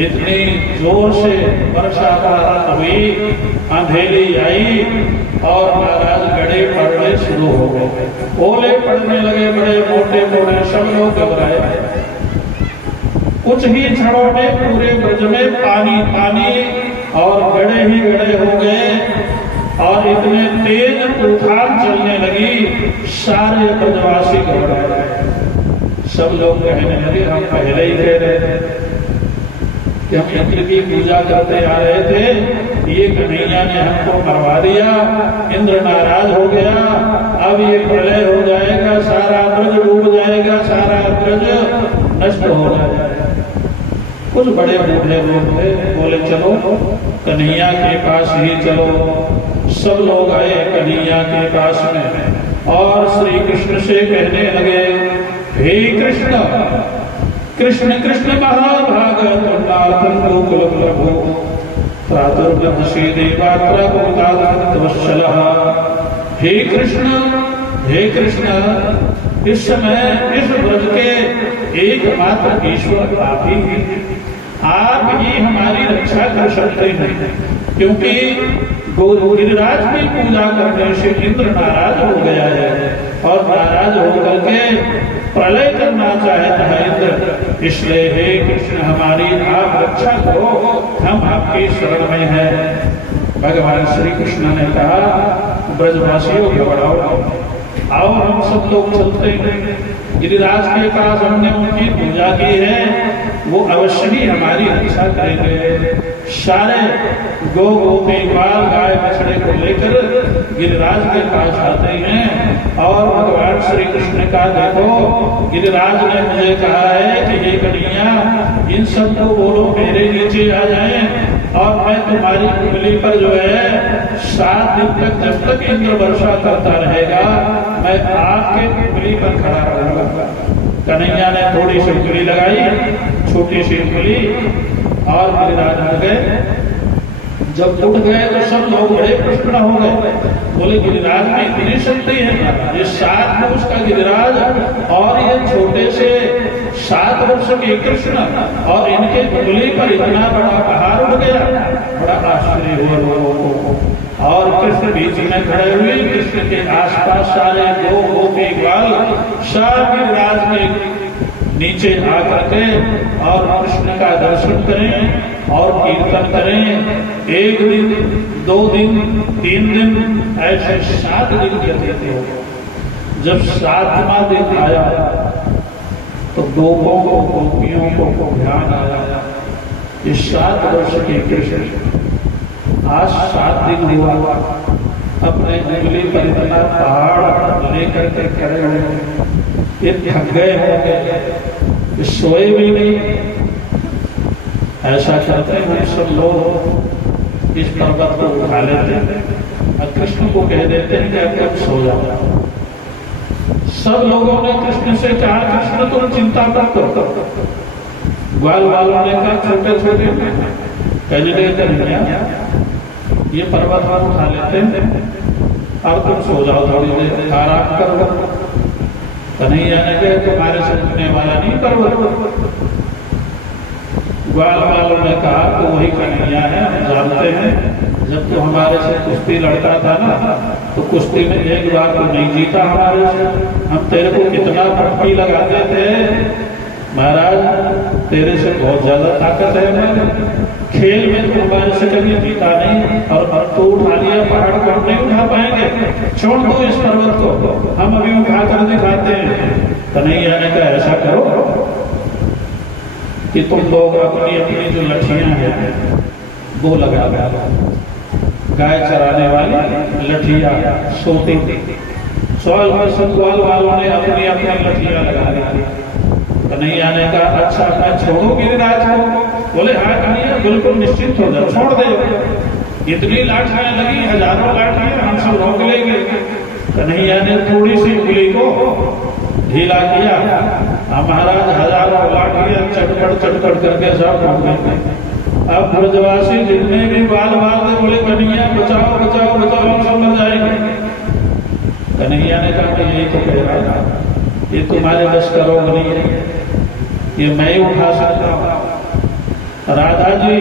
इतनी जोर से वर्षा प्रारंभ हुई, अंधेरी आई और महाराज गड़े पड़ने शुरू हो गए, ओले पड़ने लगे बड़े मोटे मोटे, सब लोग घबराए। कुछ ही क्षणों में पूरे ब्रज में पानी पानी और गड़े ही गड़े हो गए, और इतने तेज तूफान चलने लगी, सारे ब्रजवासी घबराए। सब लोग कहने लगे हम पहले ही कह रहे थे कि हम इंद्र की पूजा करते आ रहे थे, ये कन्हैया ने हमको मरवा दिया, इंद्र नाराज हो गया, अब ये प्रलय हो जाएगा, सारा ब्रज डूब जाएगा, सारा ब्रज नष्ट हो जाएगा। कुछ बड़े बूढ़े लोग थे, बोले चलो कन्हैया के पास ही चलो। सब लोग आए कन्हैया के पास में और श्री कृष्ण से कहने लगे हे कृष्ण कृष्ण कृष्ण महाभाग तुंडार्थम गोकुल प्रभु प्रादुर्भवसि देवात्र गोतावत्सलः हे कृष्ण, इस समय इस ब्रज के एकमात्र ईश्वर आप ही हैं। आप ही हमारी रक्षा कर सकते हैं, क्योंकि गिरिराज की पूजा करने से इंद्र नाराज हो गया है और नाराज होकर के प्रलय करना चाहता है इंद्र। इसलिए हे कृष्ण, हमारी आप रक्षा करो, हम आपकी शरण में हैं। भगवान श्री कृष्ण ने कहा, ब्रजवासियों घबराओ, आओ हम सब लोग चलते हैं। गिरिराज के पास हमने उनकी पूजा की है, वो अवश्य ही हमारी रक्षा करेंगे। सारे गो गोपी बाल गाय बछड़े को लेकर गिरिराज के पास आते हैं और भगवान श्री कृष्ण का देखो, गिरिराज ने मुझे कहा है कि ये कन्हैया, इन सबको बोलो मेरे नीचे आ जाएं और मैं तुम्हारी उंगली पर जो है 7 दिन तक, जब तक इंद्र वर्षा करता रहेगा, मैं आपके उंगली पर खड़ा रहूंगा। कन्हैया ने थोड़ी सी उंगली लगाई, छोटी सी उंगली, और गिरिराज उठ गए। जब उठ गए तो सब लोग बड़े प्रसन्न हो गए, बोले गिरिराज में इतनी शक्ति है, ये 7 वर्ष का गिरिराज और ये छोटे से 7 वर्ष के कृष्ण, और इनके उंगली पर इतना बड़ा पहाड़ उठ गया। बड़ा आश्चर्य हुआ लोगों को। और कृष्ण बीच में खड़े हुए, कृष्ण के आसपास सारे गो गोपी ग्वाल सब गिरिराज के नीचे आकर के और कृष्ण का दर्शन करें और कीर्तन करें। 1 दिन, 2 दिन, 3 दिन, ऐसे 7 दिन व्यतीत हो। जब 7वां दिन आया तो गोपों को, गोपियों को ध्यान आया, इस 7 वर्ष के कृष्ण आज 7 दिन हुआ अपने उंगली पर इतना पहाड़ लेकर के खड़े हुए, ये थक गए होंगे, सोए भी नहीं। ऐसा करते हैं सब लोग, इस पर्वत को उठा लेते हैं और कृष्ण को कह देते हैं कि अब सो जाओ। सब लोगों ने कृष्ण से कहा, कृष्ण तुम चिंता मत करो। ग्वाल वालों ने कहा, छोटे छोटे कहने लगे, ये पर्वत हम उठा लेते हैं और तुम सो जाओ, थोड़ी देर आराम करो। कन्हैया ने कहा, तुम्हारे से उठने वाला नहीं पर्वत। ग्वाल वालों ने कहा, तो वही कन्हैया है, हम जानते हैं। जब तो हमारे से कुश्ती लड़ता था ना, तो कुश्ती में एक बार तो नहीं जीता हमारे से, हम तेरे को कितना पट्टी लगाते थे। महाराज तेरे से बहुत ज्यादा ताकत है, खेल में तो हमारे से कभी जीता नहीं, और अब तो उठा लिया पहाड़ को, हम नहीं उठा पाएंगे, छोड़ दो इस पर्वत को, हम अभी उठा कर दिखाते हैं। कन्हैया ने कहा, ऐसा करो कि तुम लोग अपनी अपनी जो लठियां हैं वो लगा दो, गाय चराने वाली लठियां, सोती। 100 वर्ष ग्वाल वालों ने अपनी अपनी लठियां लगा दी। कन्हैया ने कहा, अच्छा मैं छोड़ू गिरिराज को? बोले हाँ कन्हैया, बिल्कुल निश्चित हो जाओ, छोड़ दे। इतनी लाठियां लगी, हजारों लाठियां, हम सब रोक लेंगे। कन्हैया ने थोड़ी सी उंगली को ढीला किया, महाराज हजारों लाठियां चटपट करके सब रोक लेंगे। अब ब्रजवासी जितने भी बाल बाल बोले, कन्हैया बचाओ बचाओ बचाओ, हम सब मर जाएंगे। कन्हैया ने कहा कि यही तो कह रहा था, ये तुम्हारे बस का रोग नहीं है, ये मैं ही उठा सकता हूं। राधा जी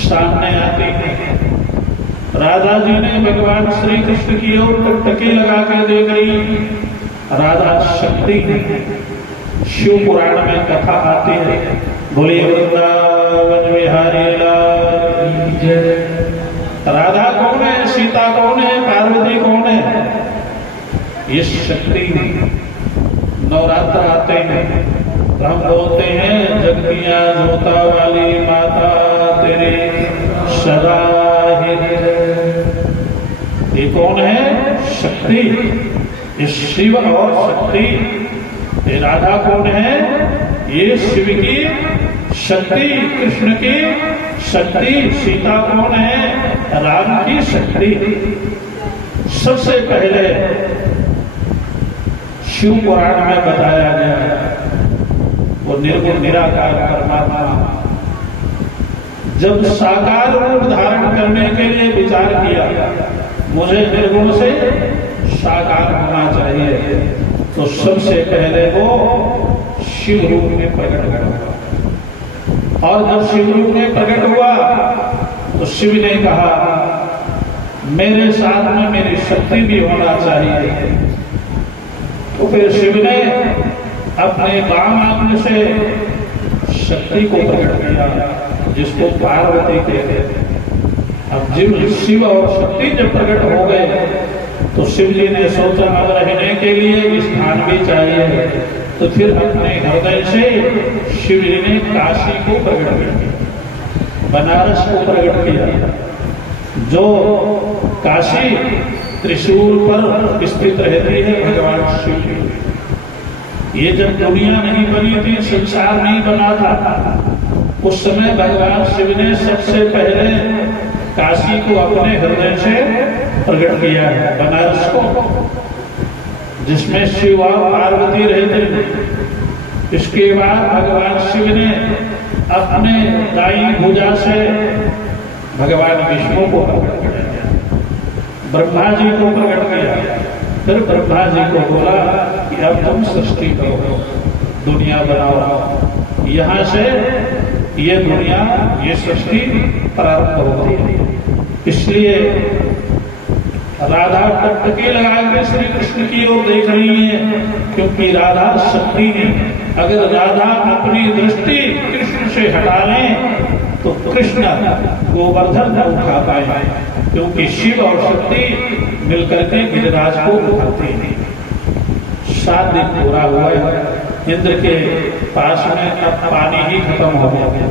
सामने आती है, राधा जी ने भगवान श्री कृष्ण की ओर टकटकी लगा कर दे गई। राधा शक्ति है, शिव पुराण में कथा आती है, बोलिए वृंदावन बिहारी लाल की जय। राधा कौन है, सीता कौन है, पार्वती कौन है? ये शक्ति है। नवरात्र आते हैं तो हम बोलते हैं, जगतियां जोता वाली माता तेरी सदा ही। ये कौन है? शक्ति। ये शिव और शक्ति। ये राधा कौन है? ये शिव की शक्ति, कृष्ण की शक्ति। सीता कौन है? राम की शक्ति। सबसे पहले शिव पुराण में बताया गया है, वो निर्गुण निराकार परमात्मा जब साकार रूप धारण करने के लिए विचार किया, मुझे निर्गुण से साकार होना चाहिए, तो सबसे पहले वो शिव रूप में प्रकट हुआ। और जब शिव रूप में प्रकट हुआ तो शिव ने कहा मेरे साथ में मेरी शक्ति भी होना चाहिए। तो फिर शिव ने अपने वामांग से शक्ति को प्रकट किया, जिसको पार्वती कहते हैं। अब जब शिव और शक्ति जब प्रकट हो गए तो शिव जी ने सोचा अब रहने के लिए स्थान भी चाहिए, तो फिर अपने हृदय से शिव जी ने काशी को प्रकट किया, बनारस को प्रकट किया। जो काशी त्रिशूल पर स्थित रहती है भगवान शिव जी। ये जब दुनिया नहीं बनी थी, संसार नहीं बना था, उस समय भगवान शिव ने सबसे पहले काशी को अपने हृदय से प्रकट किया है, बनारस को, जिसमें शिव और पार्वती रहते थे। इसके बाद भगवान शिव ने अपने दाई भुजा से भगवान विष्णु को प्रकट किया, ब्रह्मा जी को प्रकट किया। फिर ब्रह्मा जी को बोला कि अब तुम सृष्टि करो, दुनिया बनाओ, यहाँ से ये दुनिया, ये सृष्टि प्रारंभ होती है। इसलिए राधा टकटकी लगा के श्री कृष्ण की ओर देख रही है, क्योंकि राधा शक्ति है। अगर राधा अपनी दृष्टि कृष्ण से हटा लें तो कृष्ण गोवर्धन न उठा पाए, क्योंकि शिव और शक्ति मिलकर के गिरिराज को उठाते हैं। 7 दिन पूरा हुआ है, इंद्र के पास में अब पानी ही खत्म हो गया।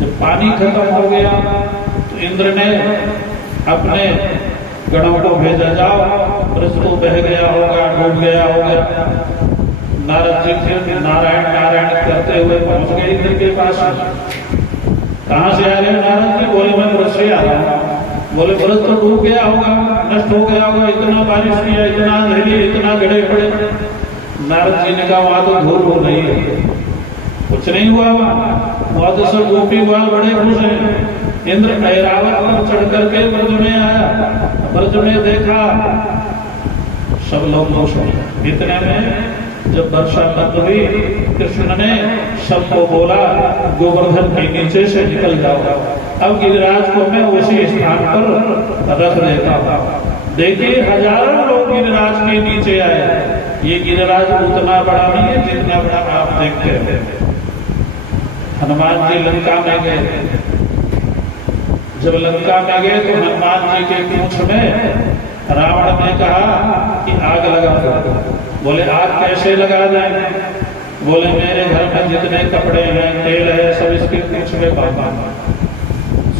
जब पानी खत्म हो गया तो इंद्र ने अपने गणों को भेजा, जाओ ब्रज तो बह गया होगा, डूब गया होगा। नारद जी फिर नारायण नारायण करते हुए पहुंच गए इंद्र के पास। कहां से आ रहे नारद जी? बोले मैं ब्रज से आ रहा हूँ। बोले ब्रज तो डूब गया होगा, नष्ट हो गया होगा, इतना बारिश किया, इतना अंधेरी, इतना गड़े पड़े। नारद जी ने कहा वहां तो धूल हो रही है, कुछ नहीं हुआ वहां तो सब गोपी ग्वाल बड़े खुश हैं। इंद्र ऐरावत पर चढ़ करके ब्रज में आया, ब्रज में देखा सब लोग खुश हो। इतने में जब वर्षा बंद हुई, कृष्ण ने सबको बोला गोवर्धन के नीचे से निकल जाओ, अब गिरिराज को मैं उसी स्थान पर रख देता हूँ। देखिए हजारों लोग गिरिराज के नीचे आए। ये गिरिराज उतना बड़ा नहीं है जितना बड़ा आप देखते हैं। हनुमान जी लंका में गए, जब लंका में गए तो हनुमान जी के पूंछ में रावण ने कहा कि आग लगा दो। बोले आग कैसे लगा दें? बोले मेरे घर में जितने कपड़े हैं, तेल है, सब इसके पूंछ में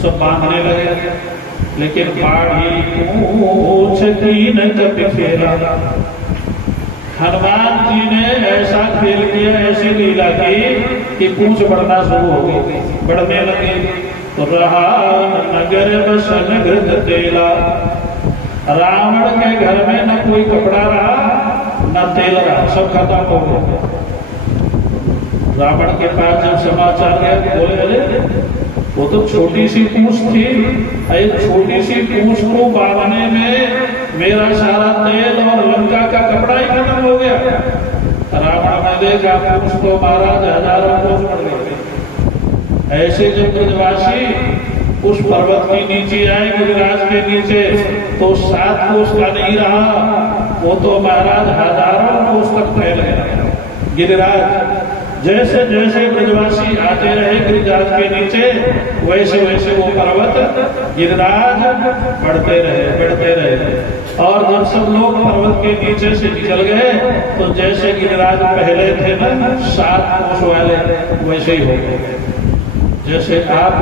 सब बांधने लगे। लेकिन बाढ़ी पूंछ की न कभी फेरा। हनुमान जी ने ऐसा खेल किया, ऐसी लीला की कि पूंछ बढ़ना शुरू हो गई, बढ़ने लगी। तो रहा नगर बसन घृत तेला। रावण के घर में न कोई कपड़ा रहा न तेल रहा, सब खत्म हो गया। रावण के पास जब समाचार गया, बोले अरे वो तो छोटी सी पूंछ थी, एक छोटी सी पूंछ को बांधने में मेरा सारा तेल और लंका का कपड़ा ही खत्म हो गया। रावण ने देखा पूंछ को मारा, हजारों कोस पड़ गए। ऐसे जब ब्रजवासी उस पर्वत के नीचे आए, गिरिराज के नीचे, तो 7 कोस का नहीं रहा, वो तो महाराज हजारों कोस तक फैल गया गिरिराज। जैसे जैसे ब्रजवासी आते रहे गिरिराज के नीचे, वैसे वैसे वो पर्वत गिरिराज बढ़ते रहे। और जब सब लोग पर्वत के नीचे से निकल गए तो जैसे गिरिराज पहले थे ना 7 कोस वाले, वैसे ही हो गए। जैसे आप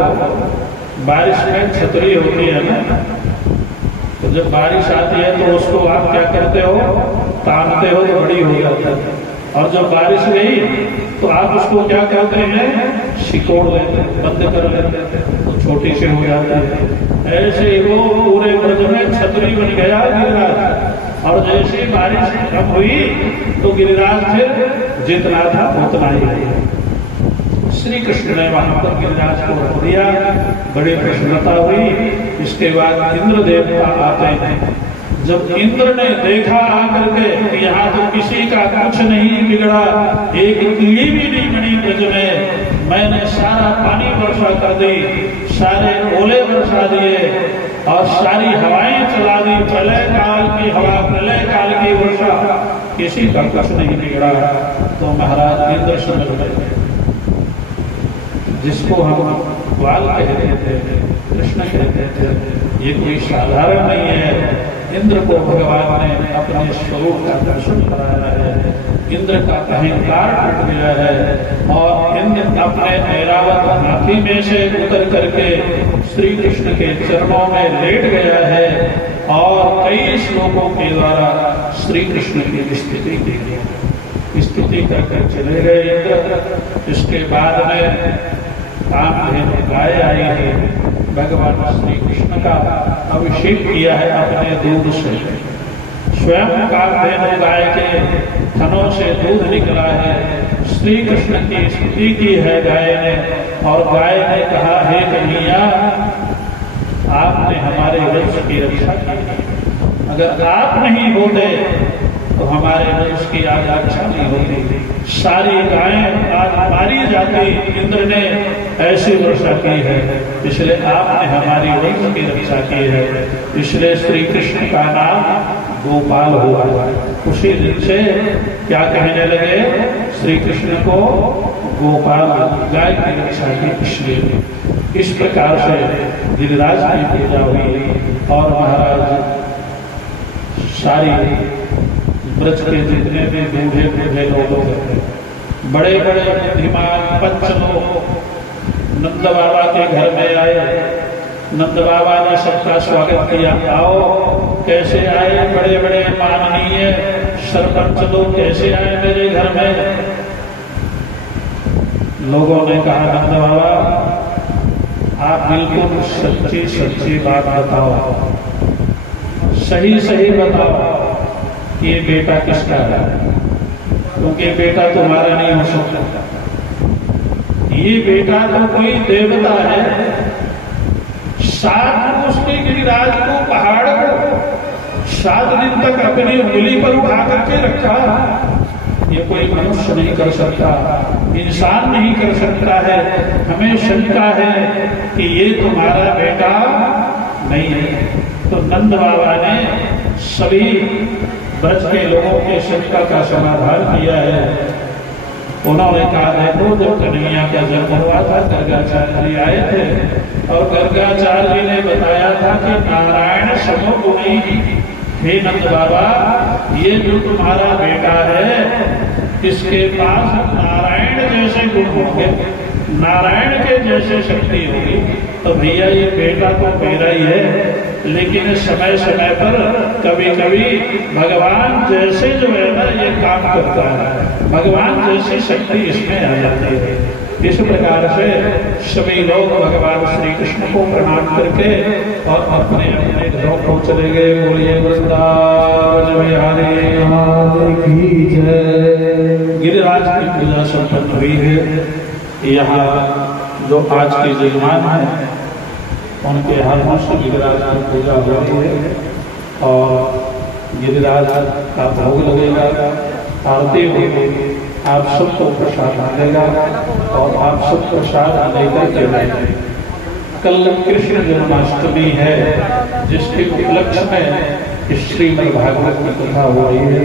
बारिश में छतरी होती है ना, तो जब बारिश आती है तो उसको आप क्या करते हो? तानते हो तो बड़ी हो जाती है। और जब बारिश गई तो आप उसको क्या करते हैं? सिकोड़ लेते, बंद कर लेते, तो छोटी सी हो जाती है। ऐसे ही वो पूरे ब्रज में छतरी बन गया गिरिराज। और जैसे बारिश कम हुई तो गिरिराज फिर जितना था उतना ही। श्री कृष्ण ने वहां पर गिरिराज को रख दिया, बड़ी प्रसन्नता हुई। इसके बाद इंद्र देवता आते हैं। जब इंद्र ने देखा आकर के कि यहाँ तो किसी का कुछ नहीं बिगड़ा, एक कीड़ी भी नहीं बनी ब्रज में, मैंने सारा पानी वर्षा कर दी, सारे ओले वर्षा दिए और सारी हवाएं चला दी, प्रलय काल की हवा, प्रलय काल की वर्षा, किसी का कुछ नहीं बिगड़ा। तो महाराज इंद्र समझ गए, जिसको हम ग्वाल कहते थे, कृष्ण कहते थे, ये कोई साधारण नहीं है। इंद्र को भगवान ने अपने स्वरूप का दर्शन कराया है, इंद्र का अहंकार टूट गया है और इंद्र अपने ऐरावत हाथी में से उतर करके श्री कृष्ण के चरणों में लेट गया है और कई श्लोकों के द्वारा श्री कृष्ण की स्तुति करके चले गए इंद्र। इसके बाद में कामधेनु गाय आई है, भगवान श्री कृष्ण का अभिषेक किया है अपने दूध से, स्वयं कामधेनु गाय के थनों से दूध निकला है, श्री कृष्ण की स्तुति की है गाय ने और गाय ने कहा, हे कन्हैया आपने हमारे वंश की रक्षा की, अगर आप नहीं होते तो हमारे वंश की आज रक्षा नहीं होती, सारी गायें आज मारी जाती, इंद्र ने ऐसी वर्षा की है, इसलिए आपने हमारी वंश की रक्षा की है। इसलिए श्री कृष्ण का नाम गोपाल हुआ। उसी दिन से क्या कहने लगे, श्री कृष्ण को गोपाल, गाय की रक्षा की। इसलिए इस प्रकार से गिरिराज की पूजा हुई और महाराज सारी ब्रज के जितने भी बूढ़े बूढ़े लोग बड़े बड़े बुद्धिमान पंच लोग नंद बाबा के घर में आए। नंद बाबा ने सबका स्वागत किया, आओ कैसे आए बड़े बड़े माननीय सरपंच लोग, कैसे आए मेरे घर में। लोगों ने कहा, नंद बाबा आप बिल्कुल सच्ची सच्ची बात बताओ, सही सही बताओ कि ये बेटा किसका है, क्योंकि बेटा तुम्हारा नहीं हो सकता, ये बेटा तो कोई देवता है, 7 वर्ष के गिरिराज को, पहाड़ को 7 दिन तक अपनी उंगली पर उठा करके रखा। ये कोई मनुष्य नहीं कर सकता, इंसान नहीं कर सकता है। हमें शंका है कि ये तुम्हारा बेटा नहीं है। तो नंद बाबा ने सभी ब्रज के लोगों के शंका का समाधान किया है। उन्होंने कहा, देखो जब कन्हैया का जन्म हुआ था गर्गाचार्य जी आए थे और गर्गाचार्य जी ने बताया था कि नारायण समो गुणी, हे नंद बाबा ये जो तुम्हारा बेटा है इसके पास नारायण जैसे गुण होंगे, नारायण के जैसे शक्ति होगी। तो भैया ये बेटा तो मेरा ही है, लेकिन समय समय पर कभी कभी भगवान जैसे जो है ना ये काम करता है, भगवान जैसी शक्ति इसमें आ जाती है। इस प्रकार से सभी लोग भगवान श्री कृष्ण को प्रणाम करके और अपने अपने घरों को चले गए। बोलिए वृंदावन बिहारी की जय। गिरिराज की पूजा संपन्न हुई है। यहाँ जो आज के जजमान है उनके हाथों से गिरिराज की पूजा हो रही है और गिरिराज का भोग लगेगा, आरती होगी, आप सबको प्रसाद मिलेगा और आप सब प्रसाद लेकर के जाएंगे। कल कृष्ण जन्माष्टमी है जिसके उपलक्ष्य में श्रीमद् भागवत की कथा हो रही है।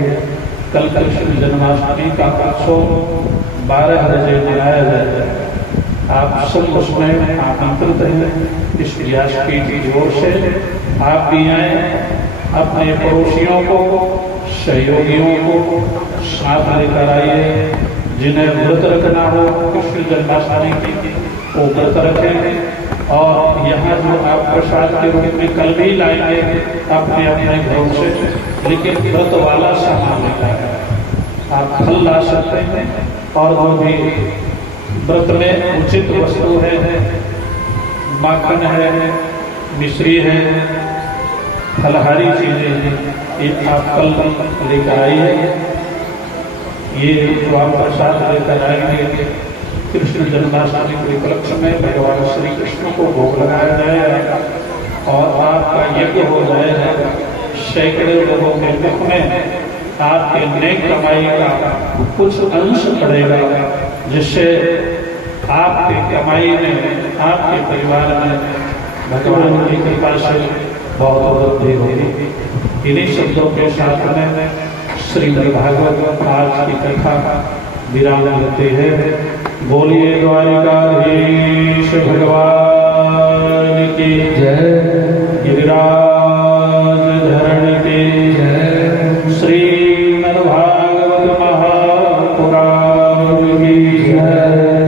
कल कृष्ण जन्माष्टमी का उत्सव 12 बजे मनाया जाएगा। आप सब उसमें आमंत्रित हैं। इस व्यासपीठ की ओर से आप भी आए, अपने पड़ोसियों को, सहयोगियों को साथ लेकर आइए। जिन्हें व्रत रखना हो कृष्ण जन्माष्टमी की वो व्रत रखें और यहाँ जो आप प्रसाद के रूप में कल भी लाएंगे अपने अपने घरों से, लेकिन व्रत वाला सामान लेकर है। आप फल ला सकते हैं और वो भी व्रत में उचित वस्तु है, माखन है, मिश्री है, फलहारी चीजें हैं, ये आप कल लेकर आइए। ये जो आप प्रसाद लेकर आएंगे कृष्ण जन्माष्टमी के उपलक्ष्य में भगवान श्री कृष्ण को भोग लगाया जाएगा और आपका यज्ञ हो जाएगा। सैकड़ों लोगों के मुख में आपके नेक कमाई का कुछ अंश पड़ेगा, जिससे आपकी कमाई में, आपके परिवार में भगवान की कृपा से बहुत वृद्धि होगी। इन्हीं शब्दों के साथ में श्रीमद् भागवत आज की कथा विराम लेते हैं। बोलिए द्वारिकाधीश भगवान की जय। गिरिराज धरण की जय। श्रीमद् भागवत महापुराण की जय।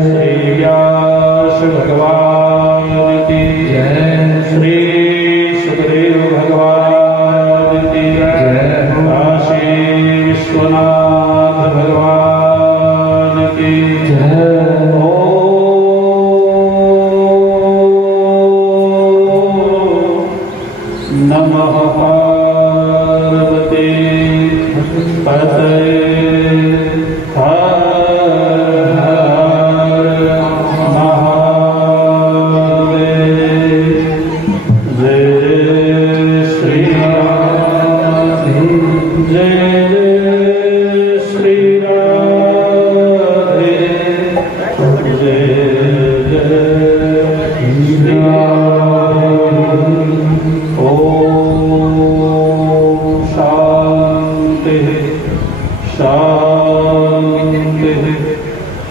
श्री व्यास भगवान की जय। श्री सुखदेव भगवान की जय। काशी विश्वनाथ भगवान की जय। नमः पार्वती पतये हर हर महादेव। जय जय श्री राम, जय जय श्री राधे, जय जय श्री राम। ओम शांति शांति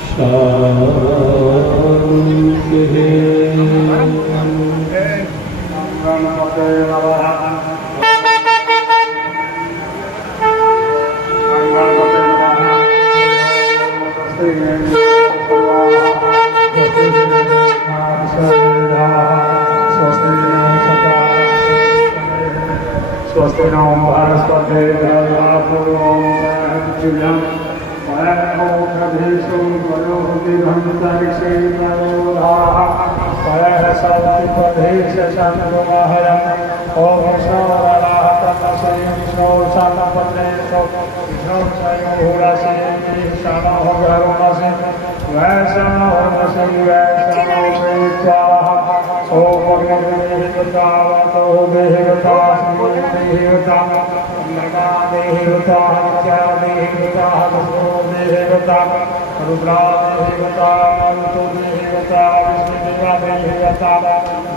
शांति। स्वस्ति नो बृहस्पते पूर्वं वयमोषधीषु वयोधिर्हन्तरिक्षेणयोधाः वयः ॐ विष्णोरणाः तन्नश्रीं विष्णोर्षन्नपत्रेषु विष्णोर्षयोराशिषाणोः गरुणसि वैष्णवमसि वैष्णवो स्वाहा। ॐ भगवतो देवता देवता नगा देवता नित्या देवता विष्णु देवता रुद्रा देवता नंतो देवता विष्णुदेवा देवता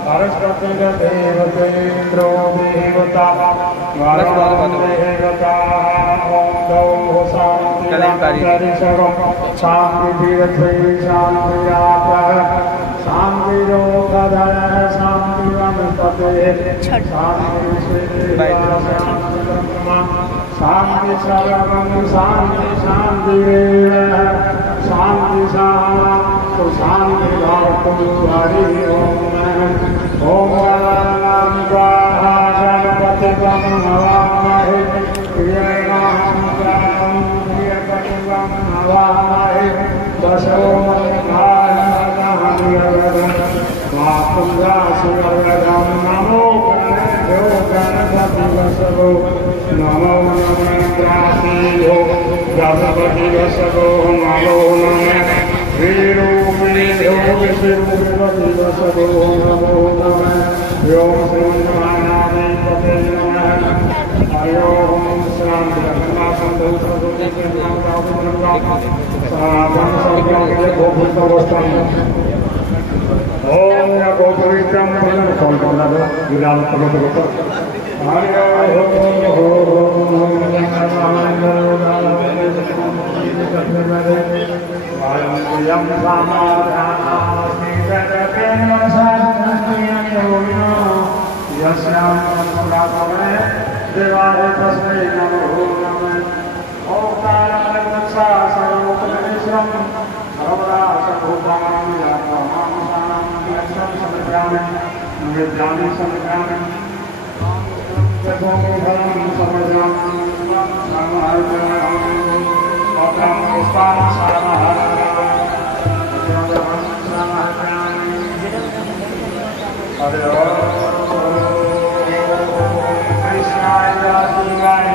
बृहस्पति देवतेन्द्रो देवता वरुण देवता। ओम गौ शांति शांतिरथै शांतिरोगधय शांति वनस्पते शांति सर्वं शांति शांतिरेव शांति शांति शांति भवतु। हरि ओम। ओम गणपति नमामि प्रियपति नमामि दशो नमो गणपति वसवो नमो नमो गणपति वसवो नमो नमः वीरूपेभ्यो विष्णुपति वसवो नमो नमः ओम श्रीमन्नारायणपते नमः। हरि ओम शांति ओम या गोपुरीकम कौन कौन है विराम करो तो हरि ओम यम समाधानास्मि जगतेन साधनयोगिनो यस्यां संप्राप्तमे देवाय तस्मै नमो नमः। ओंकारमनसा सर्वोपनिषदं सर्वदा सर्वभूतानां व्यापकमां लक्ष्यं समर्पयामि विद्यामि समर्पयामि तत्त्वं समर्पयामि समर्पयामि ओम पुष्पां समर्पयामि हरि ओम कृष्णाय वासुदेवाय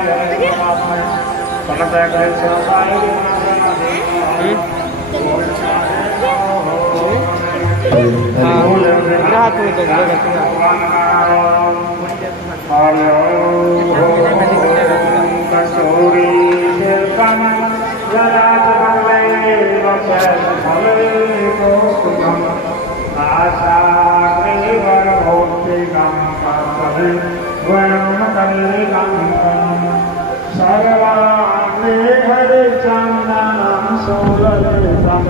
हाँ कसूरी शिल्पम जलाधवल्लैवचलफलैकोस्तुभम् आशाग्रीवरभौतिकं वरुणकल्लिकं सर्वाङ्गे हरिचन्दनं सुललितं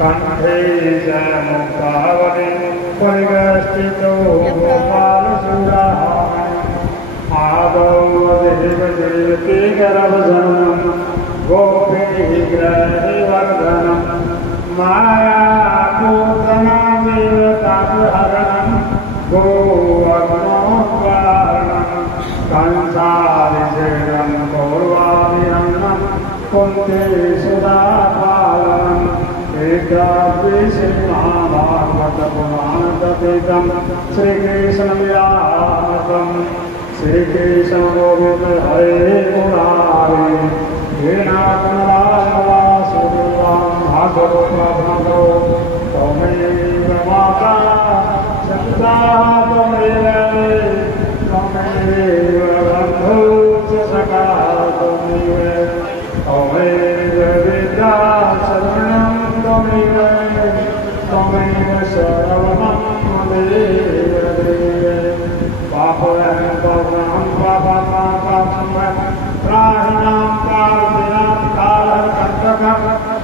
कण्ठे च मुक्तावली परिवेष्टितो गोपालसुरः आदौ देवदेवती गर्भजननं गोपीग्रहिवर्धनं मायापूतनादेवतापहरणं गोवर्णोद्वारणं कंसादिशेषं कौरवाभिहरणं कुन्तीसुधापालनम् एकादशीमहाभागवतपुराणकथितं श्रीकृष्णलीलामृतम् श्रीकृष्ण गोविंद हरे मुरारी हे नाथ नारायण भागवतो त्वमेव माता सदा त्वमेव बन्धु च सखा त्वमेव विद्या शरणं त्वमेव शरणं देव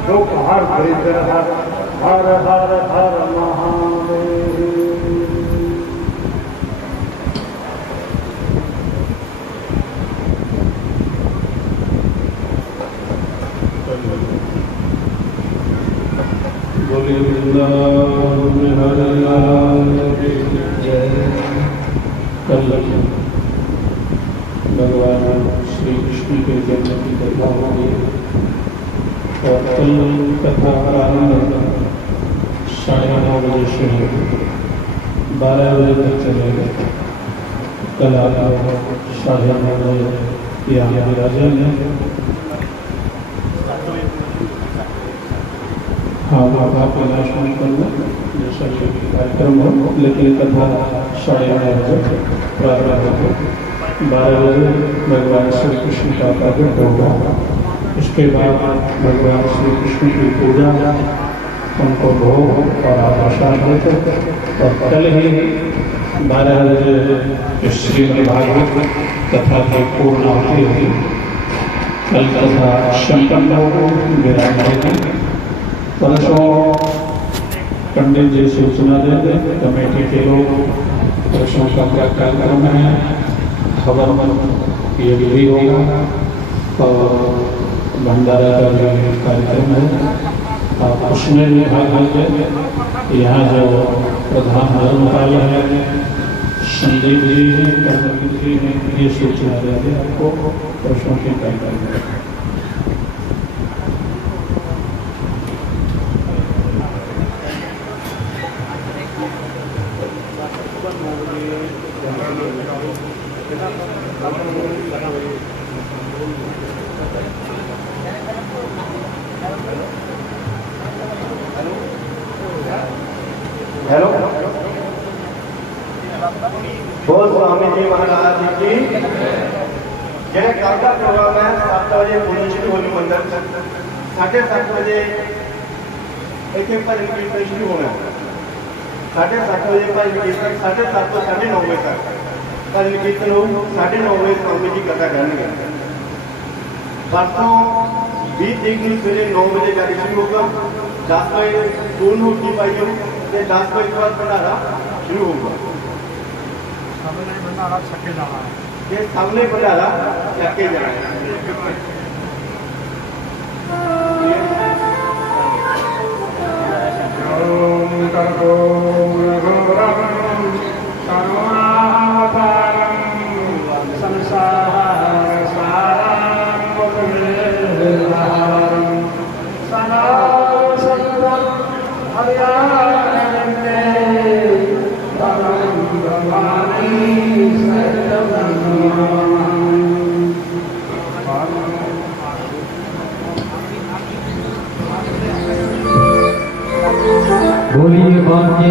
दुख हर दरिद्र हर हर हर हर महादेव। बोलिए वृंदावन हरे लाल की जय। कल भगवान श्री कृष्ण के जन्म की कथा होगी और कल कथा प्रारंभ 9:30 बजे से 12 बजे तक चलेगा। कल आप 9:30 बजे यहाँ विराजन है। हाँ आप प्रदर्शन करना जैसा कार्यक्रम हो, लेकिन कथा 9:30 बजे प्रारंभ होगा। 12 बजे भगवान श्री कृष्ण का प्रकट होगा। उसके बाद भगवान श्री कृष्ण की पूजा, उनको भोग और आभूषण देते और कल ही 12 बजे श्रीमद् भागवत कथा की पूर्णाहुति होगी। कल कथा संपन्न हो विराम होगी। परसों पंडित जी सूचना देंगे, कमेटी के लोग परसों का क्या कार्यक्रम है, हवन ये भी होगा और भंडारा का भी कार्यक्रम है। आप उसमें भी भाग लेंगे। यहाँ जो प्रधान धर्मपाल है संदीप जी हैं, कर्मवीर जी हैं, ये सूचना देंगे आपको परसों के कार्यक्रम में। हेलो, बोल स्वामी जी महाराज की जय। काका प्रोग्राम है 7 बजे पुण्यश्री होली मंदिर, 7:30 बजे एक पर कीर्तन शुरू होना है। 7:30 बजे पर कीर्तन, 7:30 से 9:30 बजे तक पर कीर्तन हो। 9:30 बजे स्वामी जी कथा करेंगे। परसों 20 तारीख सुबह 9 बजे गाड़ी शुरू होगा। 10 बजे दोनों की पाई 10 बजे के बाद भंडारा शुरू होगा। ये सामने भंडारा छके जाना है। बोलिए बांके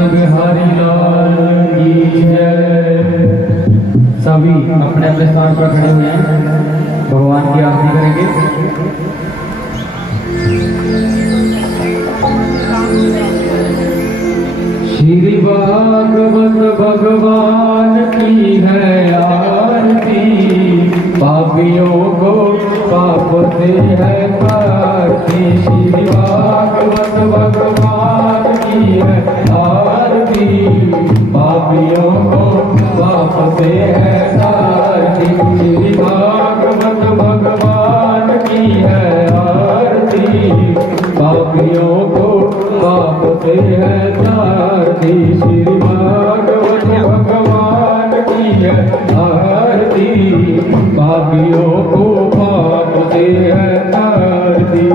अपने अपने स्थान पर खड़े हुए हैं, भगवान की आरती करेंगे। श्री भागवत भगवान की है आरती, पापियों को पाप से है तारती। श्री भागवत भगवान की है आरती, पापियों को पाप से है तारती। श्री भागवत भगवान की है आरती, पापियों को पाप से है तारती। श्री भागवत भगवान की है आरती, पापियों को पाप से है तारती।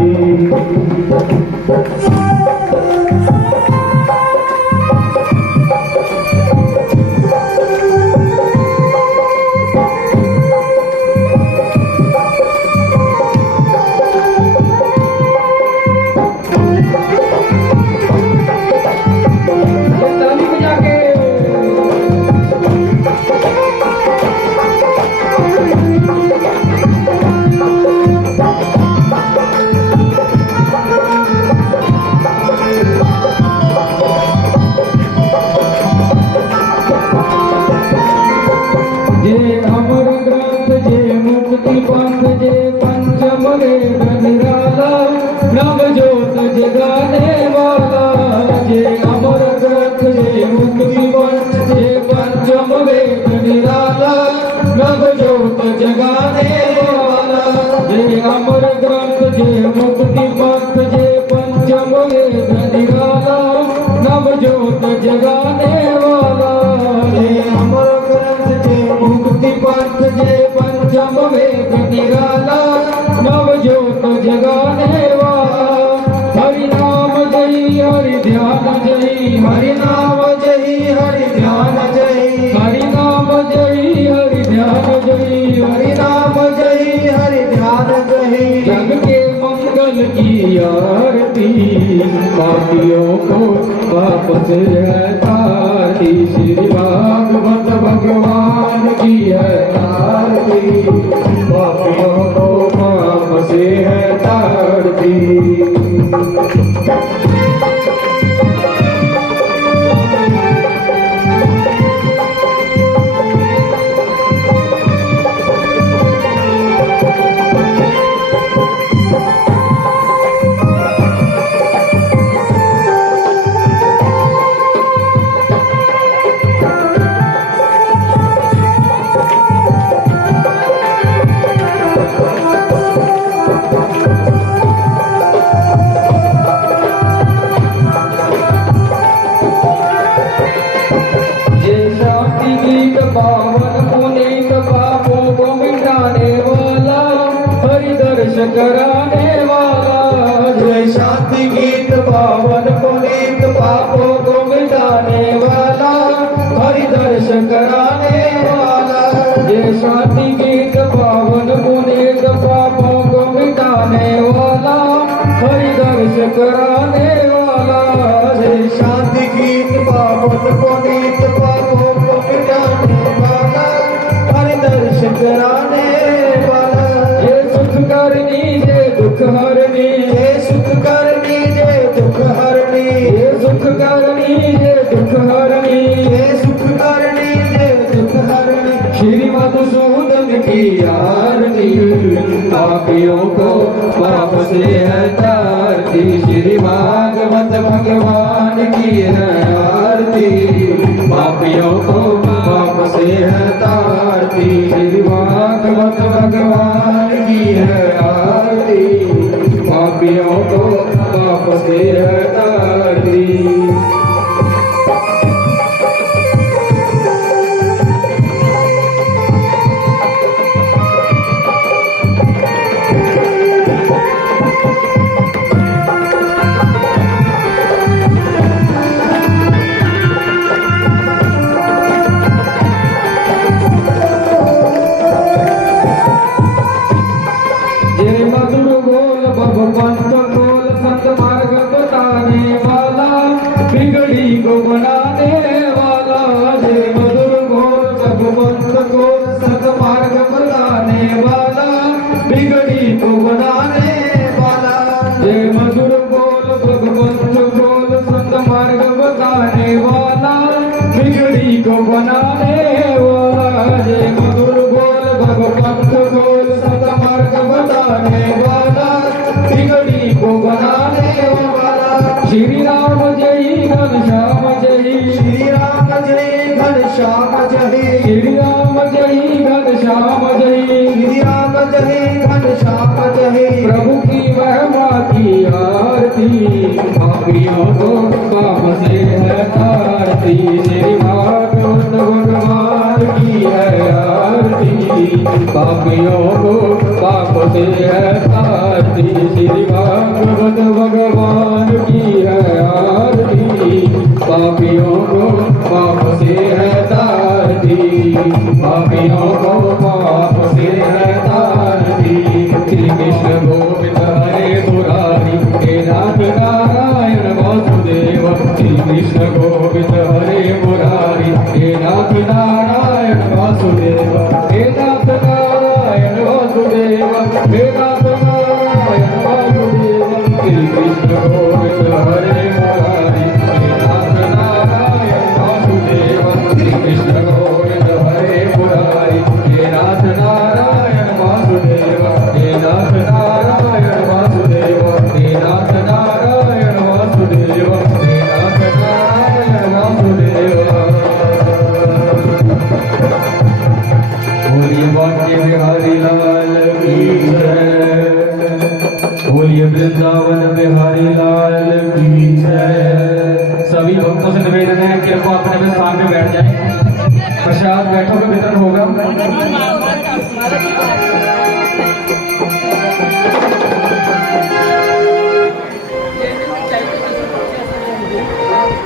नवजोत जगाने वाला, जे अमर ग्रंथ जे मुक्ति पंथ जे पंचम वेद निराला। नवजोत जगाने वाला, जे अमर ग्रंथ जे मुक्ति पंथ जे पंचम वेद निराला। नवजोत जगाने वाला, जे अमर ग्रंथ जे मुक्ति पंथ जे पंचम वेद निराला। नवजोत जगाने वाला, हरि नाम जय हरि ध्यान जय, हरि नाम जय हरि ध्यान जय, हरि नाम जय हरि ध्यान जय, हरि नाम जय हरि ध्यान जय। जग के मंगल की आरती, पापियों को पाप से है तारती। श्री भागवत भगवान की है आरती, पापियों को पाप से है तारती। पावन पुनीत पापों को मिटाने वाला, हरि दर्श कराने वाला। जय शांति गीत पावन पुनीत पापों को मिटाने वाला, हरि दर्श कराने वाला। जय शांति गीत पावन पुनीत पापों को मिटाने वाला, हरि दर्श कराने वाला। जय शांति गीत पावन पुनीत पापों को मिटाने वाला, हरि दर्श कराने वाला। ये सुख करनी ये दुख हरनी, ये सुख करनी ये दुख हरनी, ये सुख करनी ये दुख हरनी, ये सुख करनी ये दुख हरनी। श्री मधुसूदन की आरती, पापियों को पाप से है तारती। श्री भागवत भगवान की है आरती, पापियों को पाप से है तारती। श्री भागवत भगवान की है आरती, पापियों को पाप से है तारती। को बनाने वाला, जय मधुर बोल भगवंत बोल संत मार्ग बताने वाला, बिगड़ी को बनाने वाला, जय मधुर बोल भगवंत बोल संत मार्ग बताने वाला, बिगड़ी को बनाने वाला। श्री राम जय घनश्याम जय, श्री राम जय घनश्याम जय, श्री राम जय घनश्याम जय, श्री राम जय घनश्याम जय। प्रभु की महिमा की आरती, पापियों को पाप से है तारती, श्री भागवत भगवान की है आरती, पापियों को पाप से है तारती, श्री भागवत भगवान की है आरती, पापियों को पाप से है तारती, पापियों को पाप से है तारती। श्री कृष्ण गोविंद हरे मुरारी, हे नाथ नारायण वासुदेव, श्री कृष्ण गोविंद हरे मुरारी, हे नाथ नारायण वासुदेव, हे नाथ नारायण वासुदेव, हे नाथ नारायण वासुदेव, श्री कृष्ण गोविंद हरे मुरारी, हे नाथ नारायण वासुदेव, श्री कृष्ण गोविंद हरे मुरारी, हे नाथ नारायण वासुदेव, हे नाथ नारायण वासुदेव, हे नाथ नारायण वासुदेव, हे नाथ नारायण वासुदेव। बोलिए वाक्य बिहारी लाल की जय, बोलिए वृंदावन बिहारी लाल की जय। सभी भक्तों से निवेदन है कि कृपया अपने अपने स्थान पे बैठ जाएं, प्रसाद बैठों का वितरण होगा।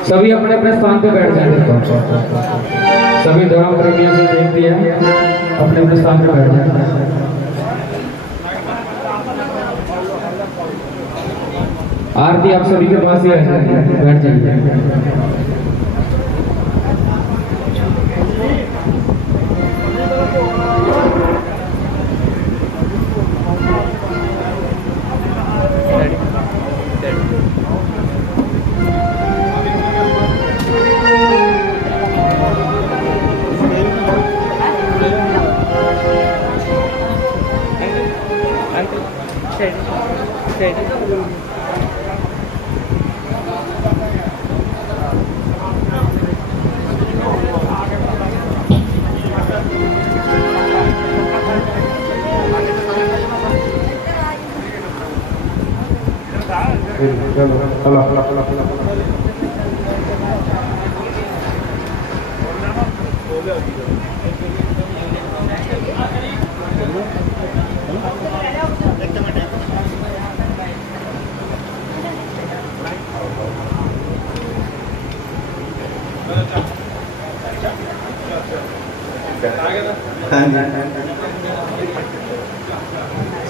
सभी अपने अपने स्थान पे बैठ जाएं, सभी धर्म प्रेमियों से विनती है अपने अपने स्थान पे बैठ जाएं। आरती आप सभी के पास ही है, बैठ जाइए।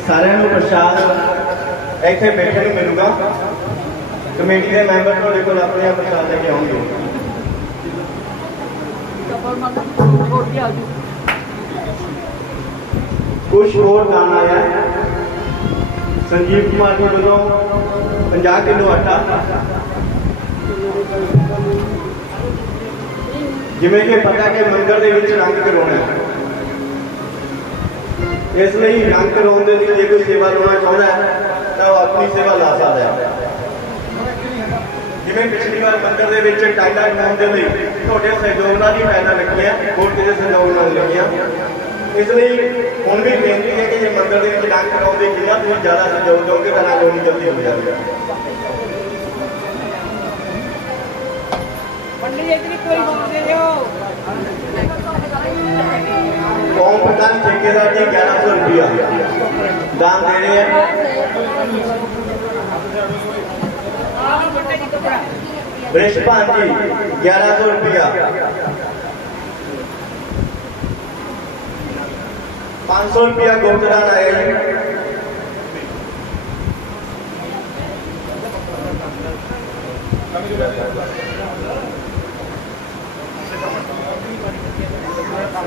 सारे प्रसाद इतने बैठे नहीं मिलूगा, कमेटी के मैंबर थोड़े को अपने प्रसाद लेके आएंगे। कुछ और दान आया संजीव कुमार जी वालों 50 किलो आटा, जिमें कि पता कि मंदिर के विच रंग करवाना है, इसलिए रंग करवाने के लिए कोई सेवा लाना चाहता है तो अपनी सेवा ला सकता है। जिमें पिछली बार मंदिर के विच टाइलां बनाने के लिए थोड़े सहयोग नाल ही टाइलां लगियां, होर किसी सहयोग नाल लगियां, इसलिए हुण भी बेनती है कि जे मंदिर के विच रंग करवाउंदे जिन्ना तुसीं ज़्यादा सहयोग दोगे तां रंग होनी जल्दी हो जाएगा। कौम प्रधान ठेकेदार जी 1100 रुपया दान दे रहे हैं। बृषभान जी 1100 रुपया, 500 रुपया गुप्तदान आया जी।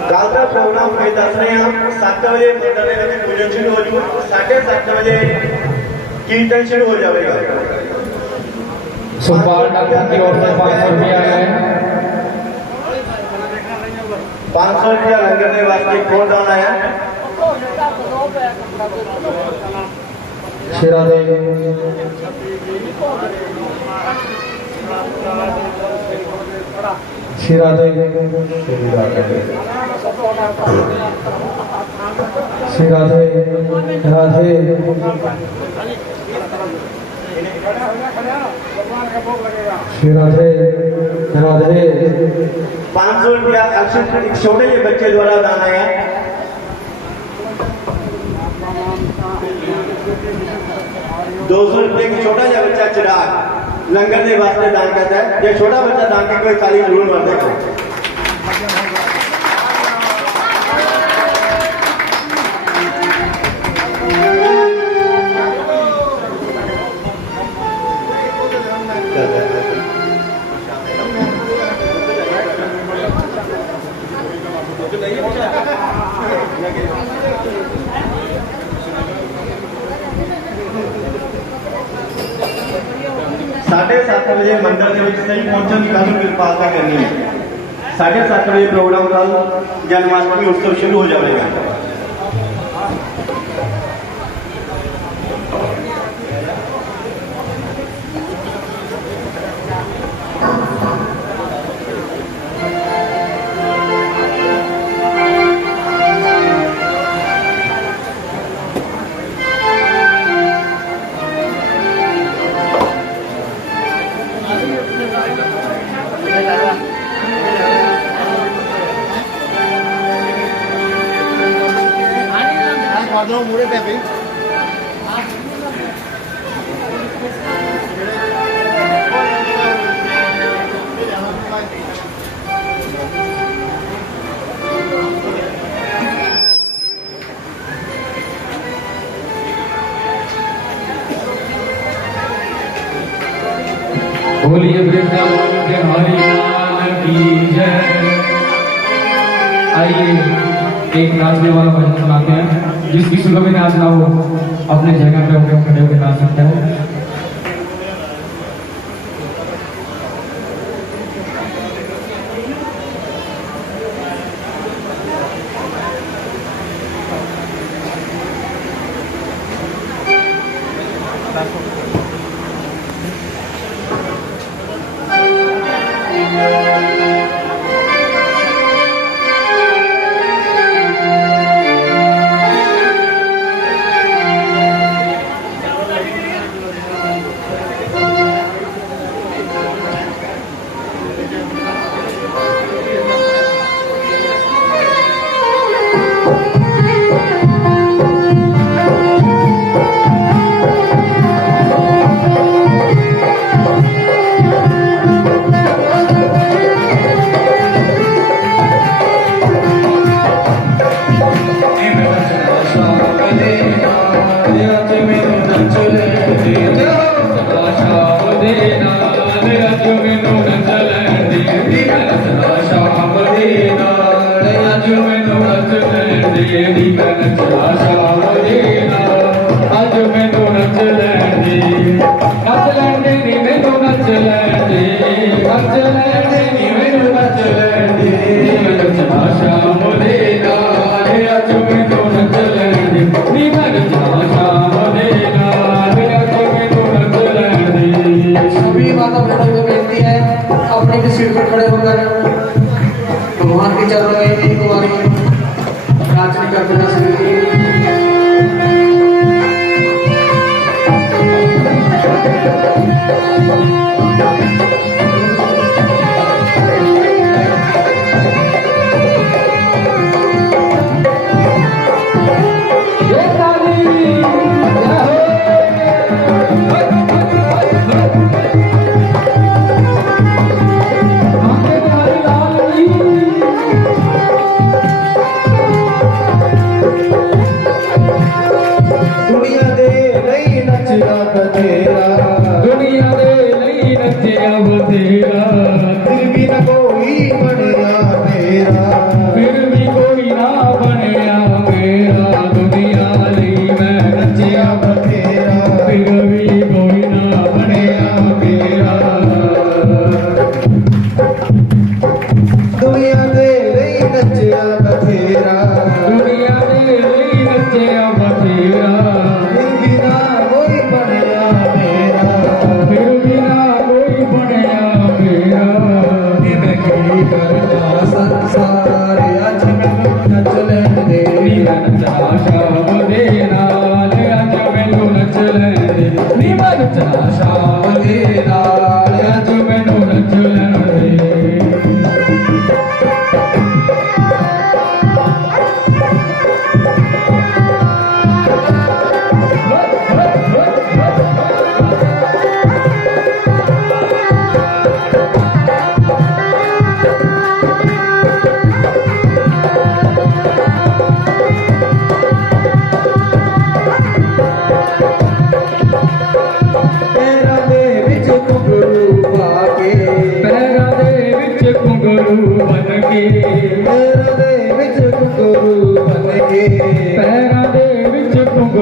ਕੱਲ ਦਾ ਪ੍ਰੋਗਰਾਮ ਫਿਰ ਦੱਸ ਰਹੇ ਹਾਂ 7 ਵਜੇ ਮੰਦਰ ਦੇ ਵਿੱਚ ਪੂਜਨ ਸ਼ੁਰੂ ਹੋ ਜੂ 7:30 ਵਜੇ कीर्तन शुरू हो जाएगा। सुखपाल डॉक्टर की ओर से 500 रुपया आया है। 500 रुपया लंगर के वास्ते कौन दान आया? शिरा दे शिरा दे शिरा दे राधे श्री राधे राधे 500 रुपया एक छोटे जे बच्चे द्वारा दान आया। 200 रुपये का छोटा जा बच्चा चिराग लंगर के वास्ते दान करता है। जो छोटा बच्चा दान के कोई ताली जरूर मारता है। साढ़े 7 बजे मंदिर के सही पहुंचने की काफी कृपालता करनी है। 7:30 बजे प्रोग्राम कल जन्माष्टमी उत्सव शुरू हो जाएगा। मुड़े पे बोलिए वृंदावन बिहारी लाल की जय। आइए एक नाचने वाला भजन सुनाते हैं। जिस किसी को भी नाचना हो अपने जगह पे होकर खड़े होकर नाच सकते हो। सभी माता बहनों को बेनती है अपने के सिर पर खड़े होकर भगवान के चरणों में एक बार प्रार्थना कर देना चाहिए। फिर भी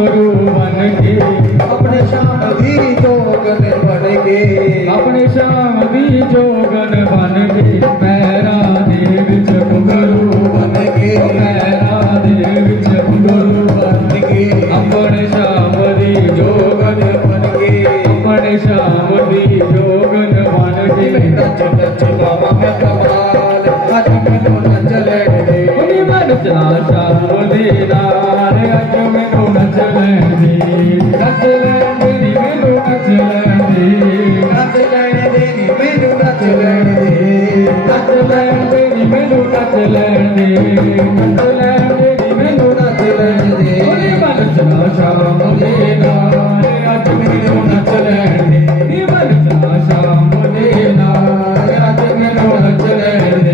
गुरु बन के, अपने श्याम दी जोगन बन के, अपने श्याम दी जोगन बन के, मैरा दे विच गुरु बन के, मैरा दे विच गुरु बन के, अपने श्याम दी जोगन बन के, अपने श्याम दी जोगन बन के, नच नच बाबा मैं कमाल, आज मैनू नच लैण दे, उनी मन चला श्याम दे नाल, अज मैनू नच लैण दे, नच लैण दे नी मैनू नच लैण दे, नच लैण दे नी मैनू नच लैण दे, नच लैण दे नी मैनू नच लैण दे, नच लैण दे नी मैनू नच लैण दे, उनी मन चला श्याम दे नाल, अज मैनू नच लैण दे, नी मन चला श्याम दे नाल, अज मैनू नच लैण दे।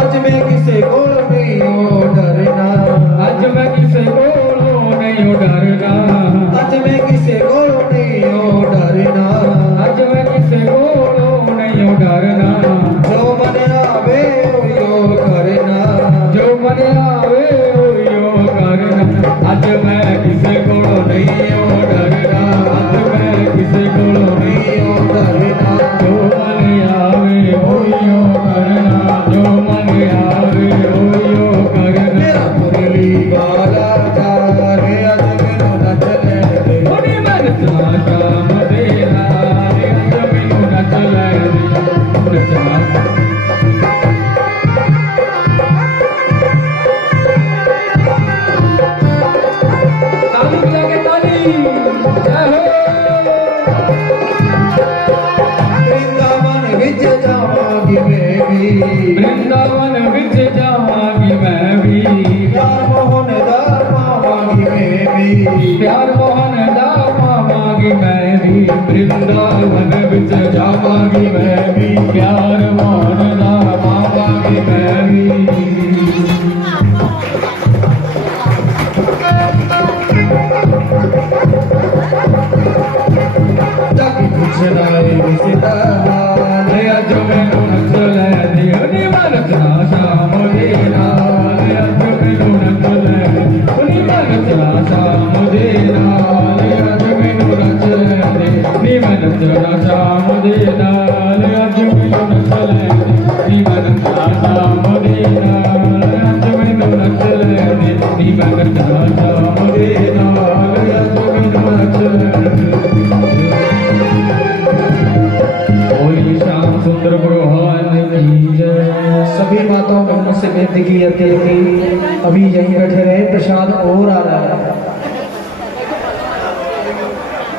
अज मैं किसे कोल नहीं हो डरना, अज मैं किसे कोलों नहीं डरना, अज मैं किसे कोल नहीं हो डरना, अज मैं किसे कोलों नहीं डरना, जो मन आवे उयो करना, जो मन आवे उयो करना, अज मैं किसे कोलों नहीं डरना, अज मैं किसे कोलों नहीं नहीं हो डरना, जो मन आवे उयो करना, जो मन आवे उयो करना, मेरा मुरली वाला चार अज मैनू नच लैण दे, उनी मन चला श्याम दे नाल, अज मैनू नच लैण दे, नचना ताली बजा के ताली, जय हो। वृंदावन विच जावांगी मैं भी, वृंदावन विच जावांगी मैं भी, प्यार मोहन दा पावांगी मैं भी, प्यार मोहन दा पावांगी मैं भी, वृंदावन विच जावांगी मैं भी, प्यार मोहन दा पावांगी मैं भी। जाके पूछना है विसदा हाल, अज मैनू नच लैण दे, उनी मन चला श्याम दे नाल, अज मैनू नच लैण दे, उनी मन चला श्याम दे नाल, अज मैनू नच लैण दे, नी मन चला श्याम दे नाल, अज मैनू नच लैण दे, नी मन चला श्याम दे नाल, अज मैनू नच लैण दे, नी मन चला श्याम दे नाल, अज मैनू नच लैण दे। बोली श्याम सुंदर भगवान की जय। सभी माताओं को मुझसे बेनती की जाती है कि अभी यहीं बैठे रहे, प्रसाद और आ रहा है।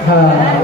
हाँ